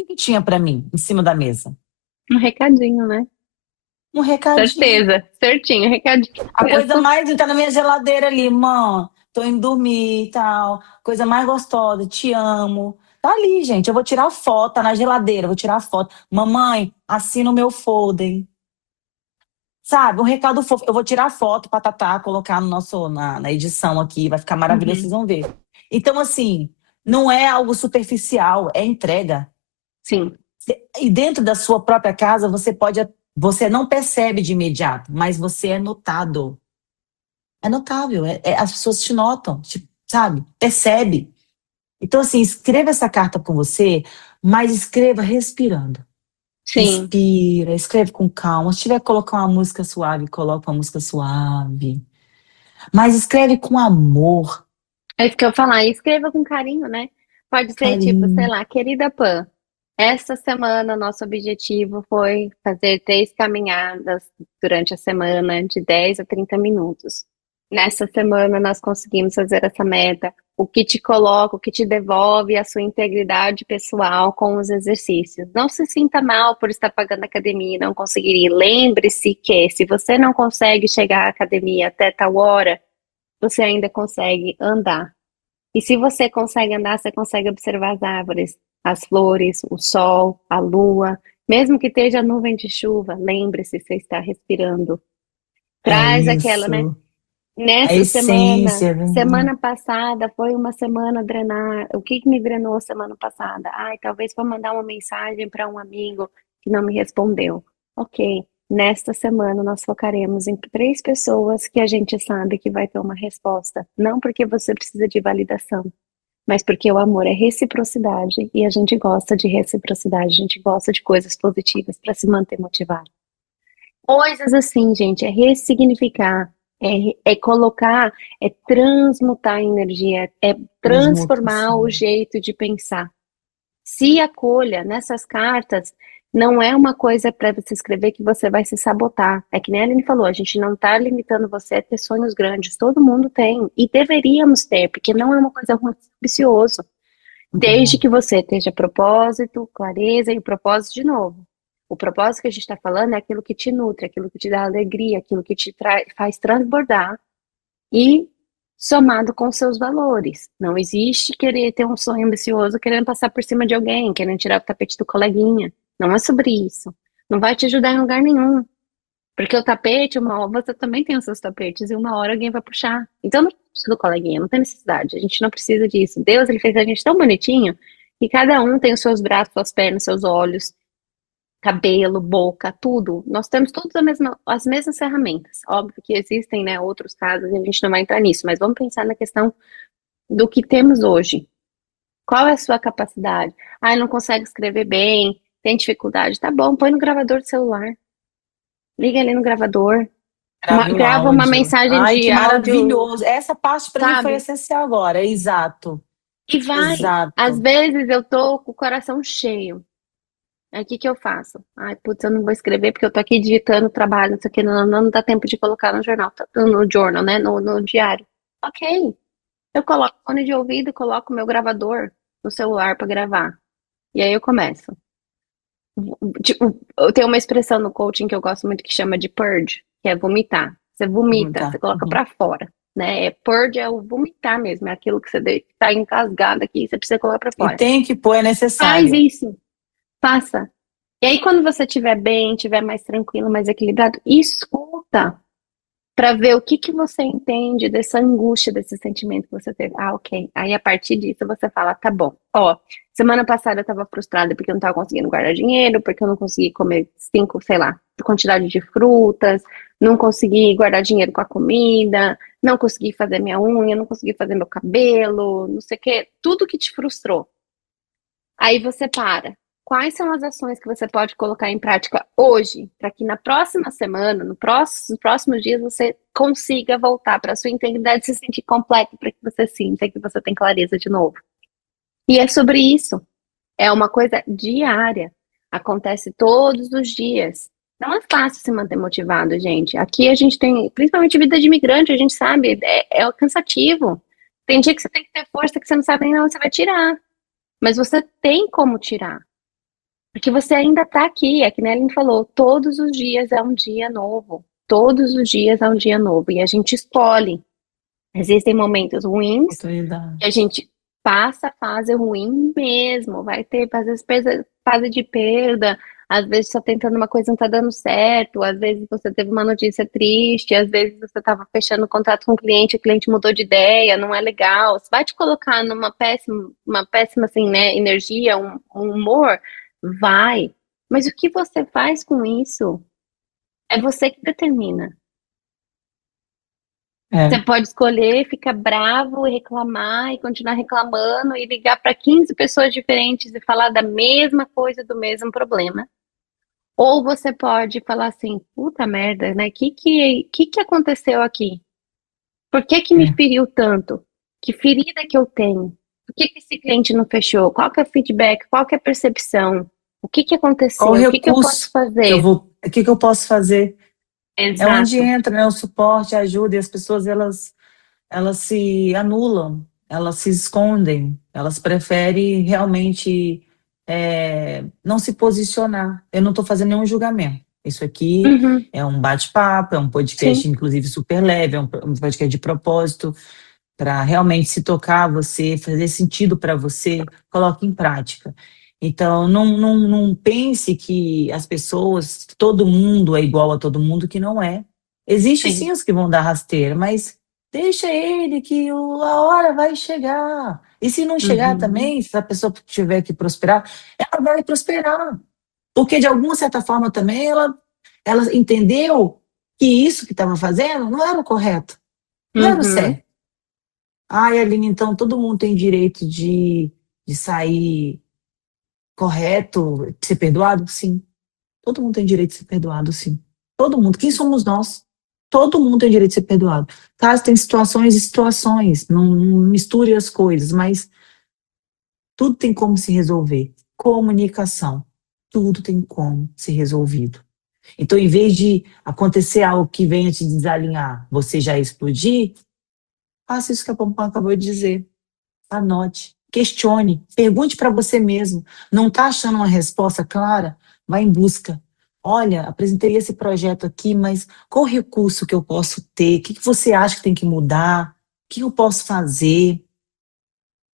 o que tinha para mim em cima da mesa? um recadinho, né? Um recadinho. Certeza, certinho, recadinho A coisa mesmo. mais tá na minha geladeira ali, mãe. Tô indo dormir e tal. Coisa mais gostosa, te amo. Tá ali, gente. Eu vou tirar foto, tá na geladeira, vou tirar foto. Mamãe, assina o meu folder. Sabe, um recado fofo. Eu vou tirar foto pra Tatá, colocar no na edição aqui. Vai ficar maravilhoso, Uhum, vocês vão ver. Então, assim, não é algo superficial, é entrega. sim, E dentro da sua própria casa, você não percebe de imediato, mas você é notado. É notável, as pessoas te notam, sabe? Percebe. Então, assim, escreva essa carta com você, mas escreva respirando. sim. Respira, escreve com calma. Se tiver que colocar uma música suave, coloca uma música suave. Mas escreve com amor, É isso que eu ia falar. E escreva com carinho, né? Pode ser tipo, sei carinho. lá, querida Pan, essa semana nosso objetivo foi fazer 3 caminhadas durante a semana de 10 a 30 minutos. Nessa semana nós conseguimos fazer essa meta. o que te coloca, o que te devolve a sua integridade pessoal com os exercícios. Não se sinta mal por estar pagando academia e não conseguir ir. Lembre-se que se você não consegue chegar à academia até tal hora, você ainda consegue andar. E se você consegue andar, você consegue observar as árvores, as flores, o sol, a lua. Mesmo que esteja nuvem de chuva, lembre-se, você está respirando. É Traz aquela, né? isso. A Nessa essência, né? semana passada foi uma semana drenar. O que que me drenou semana passada? Ai, talvez foi mandar uma mensagem para um amigo que não me respondeu. Ok, nesta semana nós focaremos em 3 pessoas que a gente sabe que vai ter uma resposta. Não porque você precisa de validação, mas porque o amor é reciprocidade e a gente gosta de reciprocidade, a gente gosta de coisas positivas para se manter motivado. Coisas assim, gente, é ressignificar, é colocar, é transmutar a energia, é transformar o Transmutação. jeito de pensar. Se acolha nessas cartas, não é uma coisa para você escrever que você vai se sabotar. É que nem a Aline falou, a gente não está limitando você a ter sonhos grandes, todo mundo tem, e deveríamos ter, porque não é uma coisa ruim, ambicioso. Desde que você esteja propósito, clareza e o propósito de novo. O propósito que a gente está falando é aquilo que te nutre, aquilo que te dá alegria, aquilo que te faz transbordar e somado com seus valores. Não existe querer ter um sonho ambicioso querendo passar por cima de alguém, querendo tirar o tapete do coleguinha. Não é sobre isso. Não vai te ajudar em lugar nenhum. Porque o tapete, uma hora você também tem os seus tapetes e uma hora alguém vai puxar. Então não precisa do coleguinha, não tem necessidade. A gente não precisa disso. Deus, ele fez a gente tão bonitinho que cada um tem os seus braços, suas pernas, seus olhos, cabelo, boca, tudo. Nós temos todas as mesmas ferramentas. Óbvio que existem, né, outros casos e a gente não vai entrar nisso, mas vamos pensar na questão do que temos hoje. Qual é a sua capacidade? Ah, não consegue escrever bem, tem dificuldade. Tá bom, põe no gravador do celular. Liga ali no gravador. Grave o Grava uma áudio. mensagem Ai, de que áudio, maravilhoso. Essa parte para mim foi sabe? essencial agora. Exato. E vai. Às Exato. vezes eu tô com o coração cheio. Aí o que que eu faço? Ai, putz, eu não vou escrever porque eu tô aqui digitando trabalho, não sei o que, não dá tempo de colocar no jornal, no journal, né? No diário. Ok. Eu coloco fone de ouvido, coloco meu gravador no celular para gravar. E aí eu começo. Tipo, eu tenho uma expressão no coaching que eu gosto muito que chama de purge, que é vomitar. Você vomita, você Tá. coloca Uhum. pra fora, né? Purge é o vomitar mesmo, é aquilo que você tá engasgado aqui, você precisa colocar pra E fora. tem que pôr, é Faz necessário. isso, faça. E aí quando você estiver bem, estiver mais tranquilo, mais equilibrado, escuta para ver o que que você entende dessa angústia, desse sentimento que você teve. Ah, ok. Aí a partir disso você fala, tá bom. Ó, semana passada eu tava frustrada porque eu não tava conseguindo guardar dinheiro, porque eu não consegui comer 5, sei lá, quantidade de frutas, não consegui guardar dinheiro com a comida, não consegui fazer minha unha, não consegui fazer meu cabelo, não sei o quê, tudo que te frustrou. Aí você para. Quais são as ações que você pode colocar em prática hoje, para que na próxima semana, nos próximos dias, você consiga voltar para a sua integridade, se sentir completo, para que você sinta que você tem clareza de novo. E é sobre isso. É uma coisa diária. Acontece todos os dias. Não é fácil se manter motivado, gente. Aqui a gente tem, principalmente vida de imigrante, a gente sabe, é cansativo. Tem dia que você tem que ter força que você não sabe nem onde você vai tirar. Mas você tem como tirar. Porque você ainda está aqui, é que nem a Aline falou, todos os dias é um dia novo. Todos os dias é um dia novo. E a gente escolhe. Existem momentos ruins, Oportunidade. que a gente passa a fase ruim mesmo. Vai ter, às vezes, fase de perda, às vezes está tentando uma coisa e não está dando certo, às vezes você teve uma notícia triste, às vezes você estava fechando um contrato com o cliente mudou de ideia, não é legal. Você vai te colocar numa uma péssima assim, né, energia, um humor? Vai. Mas o que você faz com isso é você que determina. Você É. pode escolher ficar bravo e reclamar e continuar reclamando e ligar para 15 pessoas diferentes e falar da mesma coisa, do mesmo problema. Ou você pode falar assim, puta merda, né? Que aconteceu aqui? Por que que me É. feriu tanto? Que ferida que eu tenho? Por que que esse cliente não fechou? Qual que é o feedback? Qual que é a percepção? O que que Qual o aconteceu? O que que eu posso recurso que eu fazer? vou, o que que eu posso fazer? É onde Exato. entra, né, o suporte, a ajuda, e as pessoas elas se anulam. elas se escondem, elas preferem realmente não se posicionar. Eu não estou fazendo nenhum julgamento. Isso aqui Uhum, é um bate-papo, é um sim, podcast, inclusive, super leve, um podcast de propósito, para realmente se tocar você, fazer sentido para você, coloque em prática. Então, não pense que as pessoas, todo mundo é igual a todo mundo, que não é. Existe sim. sim os que vão dar rasteira, mas deixa ele que a hora vai chegar. E se não chegar Uhum, também, se a pessoa tiver que prosperar, ela vai prosperar. Porque de alguma certa forma também ela entendeu que isso que estava fazendo não era o correto, não era o uhum, certo. Ai, Aline, então todo mundo tem direito de sair correto, de ser perdoado? Sim. Todo mundo tem direito de ser perdoado, sim. Todo mundo. Quem somos nós? Todo mundo tem direito de ser perdoado. Caso tem situações e situações, não misture as coisas, mas tudo tem como se resolver. Comunicação. Tudo tem como ser resolvido. Então, em vez de acontecer algo que venha te desalinhar, você já explodir, faça isso que a Pompom acabou de dizer. Anote, questione, pergunte para você mesmo. Não está achando uma resposta clara? Vá em busca. Olha, apresentei esse projeto aqui, mas qual recurso que eu posso ter? O que que você acha que tem que mudar? O que eu posso fazer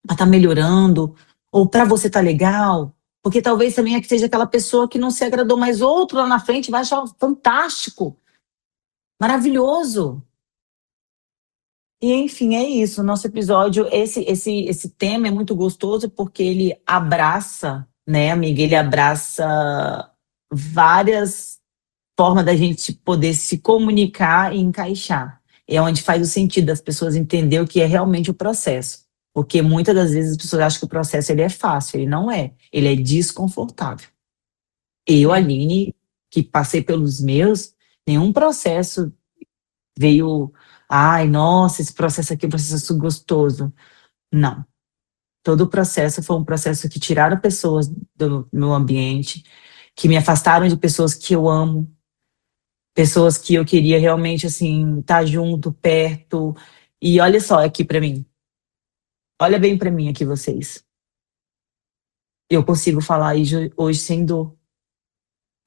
para estar melhorando? Ou para você estar legal? Porque talvez também é que seja aquela pessoa que não se agradou, mas outro lá na frente vai achar fantástico, maravilhoso. E enfim, é isso. Nosso episódio, esse tema é muito gostoso porque ele abraça, né, amiga? Ele abraça várias formas da gente poder se comunicar e encaixar. É onde faz o sentido das pessoas entender o que é realmente o processo. Porque muitas das vezes as pessoas acham que o processo ele é fácil, ele não é. Ele é desconfortável. Eu, é, Aline, que passei pelos meus, nenhum processo veio, ai, nossa, esse processo aqui é um processo gostoso. Não. Todo o processo foi um processo que tiraram pessoas do meu ambiente, que me afastaram de pessoas que eu amo, pessoas que eu queria realmente, assim, estar junto, perto. E olha só aqui pra mim. Olha bem pra mim aqui, vocês. Eu consigo falar hoje sem dor.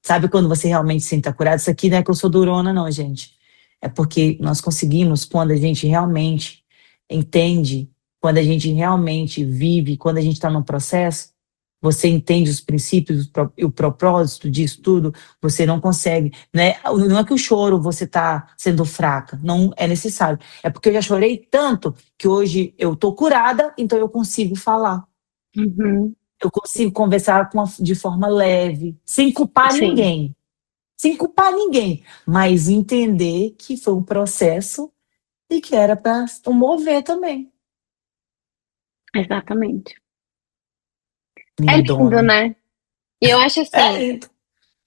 Sabe quando você realmente se sente curado? Isso aqui não é que eu sou durona, não, gente. É porque nós conseguimos, quando a gente realmente entende, quando a gente realmente vive, quando a gente está no processo, você entende os princípios e o propósito disso tudo, você não consegue, né? Não é que o choro você está sendo fraca, não é necessário. É porque eu já chorei tanto que hoje eu tô curada, então eu consigo falar. uhum, Eu consigo conversar de forma leve, sem culpar sim, ninguém. Sem culpar ninguém, mas entender que foi um processo e que era para mover também. exatamente. É lindo, Lindona. né? E eu acho É assim, lindo.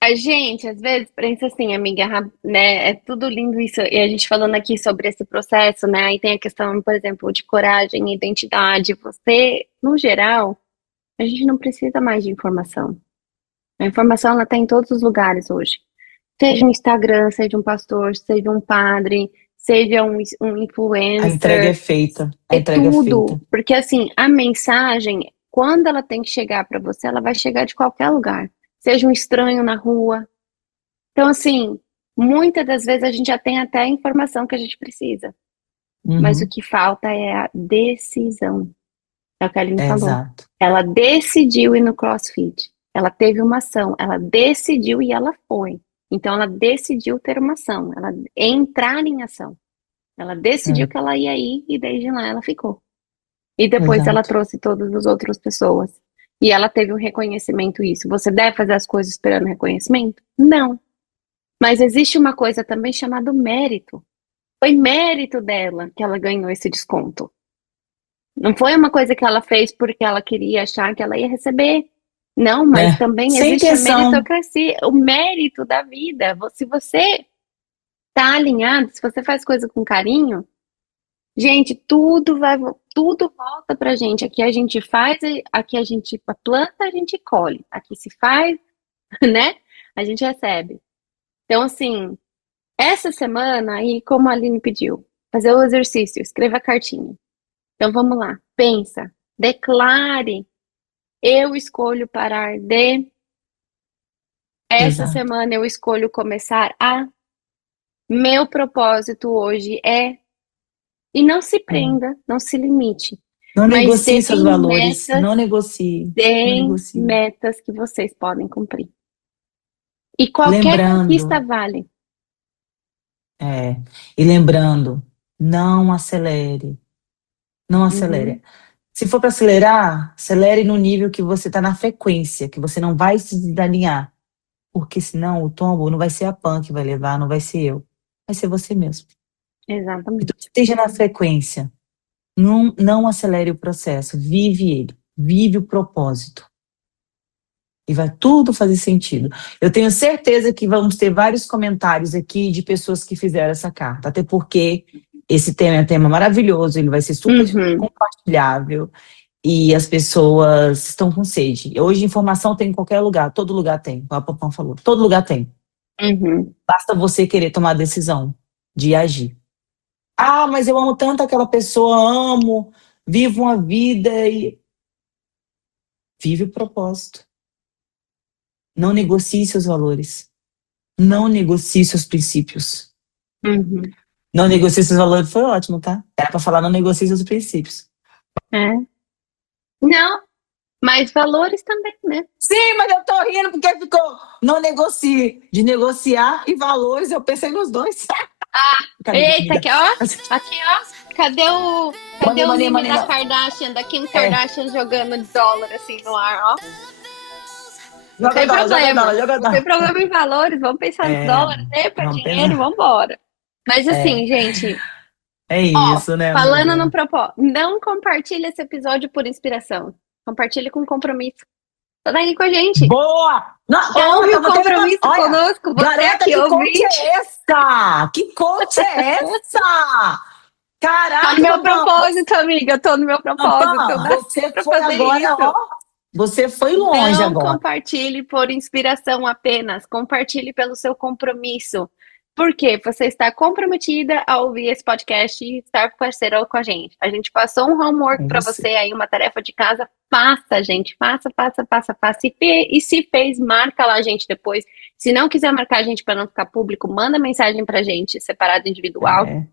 a gente às vezes pensa assim, amiga, né? É tudo lindo isso. E a gente falando aqui sobre esse processo, né? Aí tem a questão, por exemplo, de coragem, identidade. Você, no geral, a gente não precisa mais de informação. A informação ela tá em todos os lugares hoje. Seja um Instagram, seja um pastor, seja um padre, seja um A entrega é influencer, feita. A é entrega é tudo. feita. Porque assim, a mensagem, quando ela tem que chegar para você, ela vai chegar de qualquer lugar. Seja um estranho na rua. Então, assim, muitas das vezes a gente já tem até a informação que a gente precisa. Mas o Uhum. que falta é a decisão. É o que a Aline É, falou. exato. Ela decidiu ir no CrossFit. Ela teve uma ação. Ela decidiu e ela foi. Então, ela decidiu ter uma ação. Ela entrar em ação. Ela decidiu É, que ela ia ir e desde lá ela ficou. E depois ela exato. trouxe todas as outras pessoas. E ela teve um reconhecimento isso. Você deve fazer as coisas esperando reconhecimento? Não. Mas existe uma coisa também chamada mérito. Foi mérito dela que ela ganhou esse desconto. Não foi uma coisa que ela fez porque ela queria achar que ela ia receber. Não, mas É. também Sem existe a intenção. meritocracia, o mérito da vida. Se você tá alinhado, se você faz coisa com carinho, gente, tudo volta pra gente. Aqui a gente faz, aqui a gente planta, a gente colhe. Aqui se faz, né? A gente recebe. Então, assim, essa semana aí, como a Aline pediu, fazer o exercício, escreva a cartinha. Então vamos lá, pensa, declare, eu escolho parar de, essa Exato. semana eu escolho começar a, meu propósito hoje é, e não se É. prenda, não se limite, Não mas negocie seus valores. Não negocie. Não deem negocie. metas que vocês podem cumprir. E qualquer conquista Lembrando, vale. é, e lembrando, não acelere. Não acelere. Uhum, Se for para acelerar, acelere no nível que você está na frequência, que você não vai se desalinhar. Porque senão o tombo não vai ser a Pan que vai levar, não vai ser eu. Vai ser você mesmo. Então, exatamente. esteja na frequência. Não acelere o processo. Vive ele. Vive o propósito. E vai tudo fazer sentido. Eu tenho certeza que vamos ter vários comentários aqui de pessoas que fizeram essa carta. Até porque esse tema é um tema maravilhoso, ele vai ser super Uhum, compartilhável. E as pessoas estão com sede. Hoje informação tem em qualquer lugar, todo lugar tem, como a Popão falou, todo lugar tem. uhum. Basta você querer tomar a decisão de agir. Ah, mas eu amo tanto aquela pessoa, amo, vivo uma vida e vive o propósito. Não negocie seus valores. Não negocie seus princípios. Uhum. Não negocie seus valores foi ótimo, tá? Era pra falar não negocie seus princípios. É. Não, mas valores também, né? Sim, mas eu tô rindo porque ficou não negocie. De negociar e valores, eu pensei nos dois. Cadê minha Eita, comida? aqui, ó. Cadê Money, o money, meme money, da não. Kardashian, da Kim É, Kardashian jogando dólar assim no ar, ó. Não joga tem dólar, joga problema. dólar, joga Não tem dólar. problema em valores, vamos pensar nos É, dólares, epa, vamos dinheiro, pensar. vamos embora. Mas É, assim, gente, é ó, isso, né, falando no amiga? propósito, não compartilhe esse episódio por inspiração. Compartilhe com compromisso. Tá aqui com a gente. Boa! Não, Honre garota, o vou ter que... compromisso Olha, conosco. Você garota, aqui, que coach ouvinte. é essa? Que coach é essa? Tá no Caraca, meu Pampam, propósito, amiga. Tô no meu propósito. Eu Pampam, nasci você pra foi fazer agora, ó. isso. Você foi longe Não agora. compartilhe por inspiração apenas. Compartilhe pelo seu compromisso. Por quê? Você está comprometida a ouvir esse podcast e estar parceiro com a gente. A gente passou um homework É para você. você aí, uma tarefa de casa. Faça, gente. Faça, faça, faça, faça. E se fez, marca lá a gente depois. Se não quiser marcar a gente para não ficar público, manda mensagem para a gente, separado, individual. É.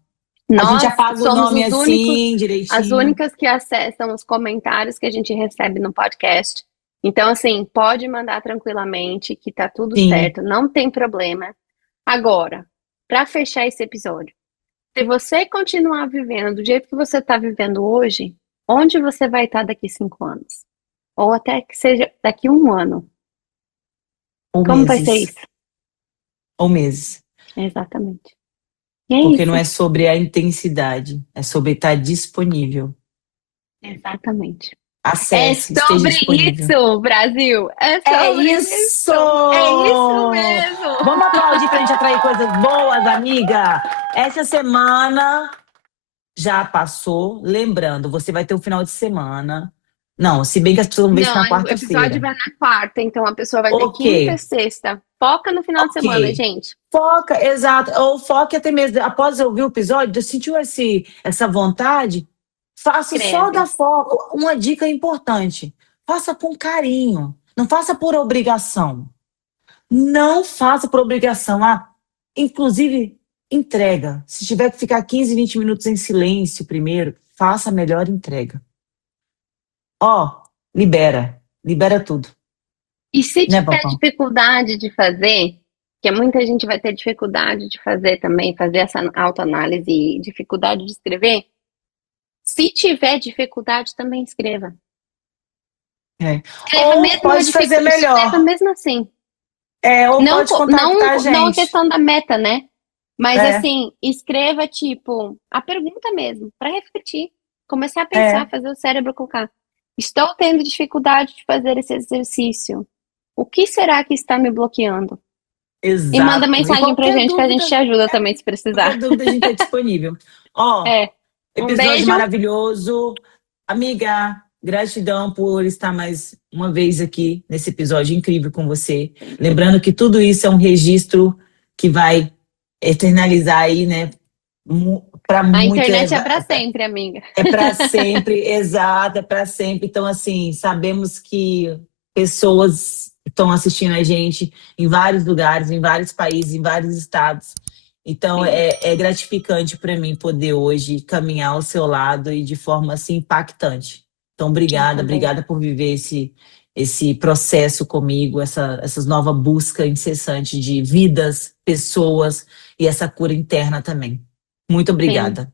A gente Nós apaga o somos nome os únicos, assim, as direitinho. únicas que acessam os comentários que a gente recebe no podcast. Então, assim, pode mandar tranquilamente, que tá tudo Sim. certo, não tem problema. Agora, para fechar esse episódio, se você continuar vivendo do jeito que você está vivendo hoje, onde você vai estar daqui 5 anos? Ou até que seja daqui 1 ano. Ou Como vai ser meses. isso? Ou meses. Exatamente. E é Porque não isso. é sobre a intensidade, é sobre estar disponível. Exatamente. É Acesse, esteja sobre disponível. isso, Brasil! É É sobre isso! isso! É isso mesmo! Vamos aplaudir pra gente atrair coisas boas, amiga! Essa semana já passou. Lembrando, você vai ter um final de semana. Não, se bem que as pessoas vão ver isso Não, na o episódio quarta-feira. vai na quarta, então a pessoa vai ter Ok, quinta e sexta. Foca no final de ok. semana, gente. Foca, exato. Ou foque até mesmo. Após ouvir o episódio, sentiu essa vontade? Faça só da Escreve. foco. Uma dica importante: faça com carinho. Não faça por obrigação. Não faça por obrigação. Ah, inclusive, entrega. Se tiver que ficar 15, 20 minutos em silêncio primeiro, faça a melhor entrega. Ó, libera. Libera tudo. E se Né, tiver Papão? dificuldade de fazer, que muita gente vai ter dificuldade de fazer também, fazer essa autoanálise e dificuldade de escrever, se tiver dificuldade, também escreva. É. Escreva Ou mesmo na pode fazer dificuldade, escreva melhor. mesmo assim. Ou Não, pode contactar a não a gente. questão da meta, né? Mas É, assim, escreva tipo a pergunta mesmo, para refletir, começar a pensar, é, fazer o cérebro colocar. Estou tendo dificuldade de fazer esse exercício. O que será que está me bloqueando? E manda exato. E mensagem pra qualquer gente que a gente te dúvida, ajuda também se qualquer precisar. dúvida a gente é disponível. Ó, É. Um episódio beijo. maravilhoso. Amiga, gratidão por estar mais uma vez aqui nesse episódio incrível com você. Lembrando que tudo isso é um registro que vai eternalizar aí, né, para A muito. internet é para sempre, amiga. É para sempre, exato, é para sempre. Então, assim, sabemos que pessoas estão assistindo a gente em vários lugares, em vários países, em vários estados. Então, Sim, é gratificante para mim poder hoje caminhar ao seu lado e de forma assim impactante. Então, eu obrigada, também. obrigada por viver esse processo comigo, essa nova busca incessante de vidas, pessoas e essa cura interna também. Muito Sim, obrigada.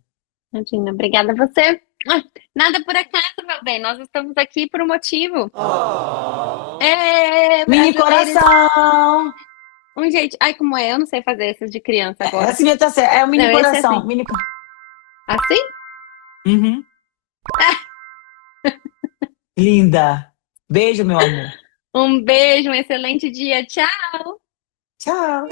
imagina. Obrigada a você. Ah, nada por acaso, meu bem. Nós estamos aqui por um motivo. É, Mini brasileiros. coração! Um jeito. Ai, como é? Eu não sei fazer esses de criança É, agora. assim mesmo tá certo. É o Não, mini esse é coração. assim. Assim? Uhum. Linda. Beijo, meu amor. Um beijo, um excelente dia. Tchau! Tchau.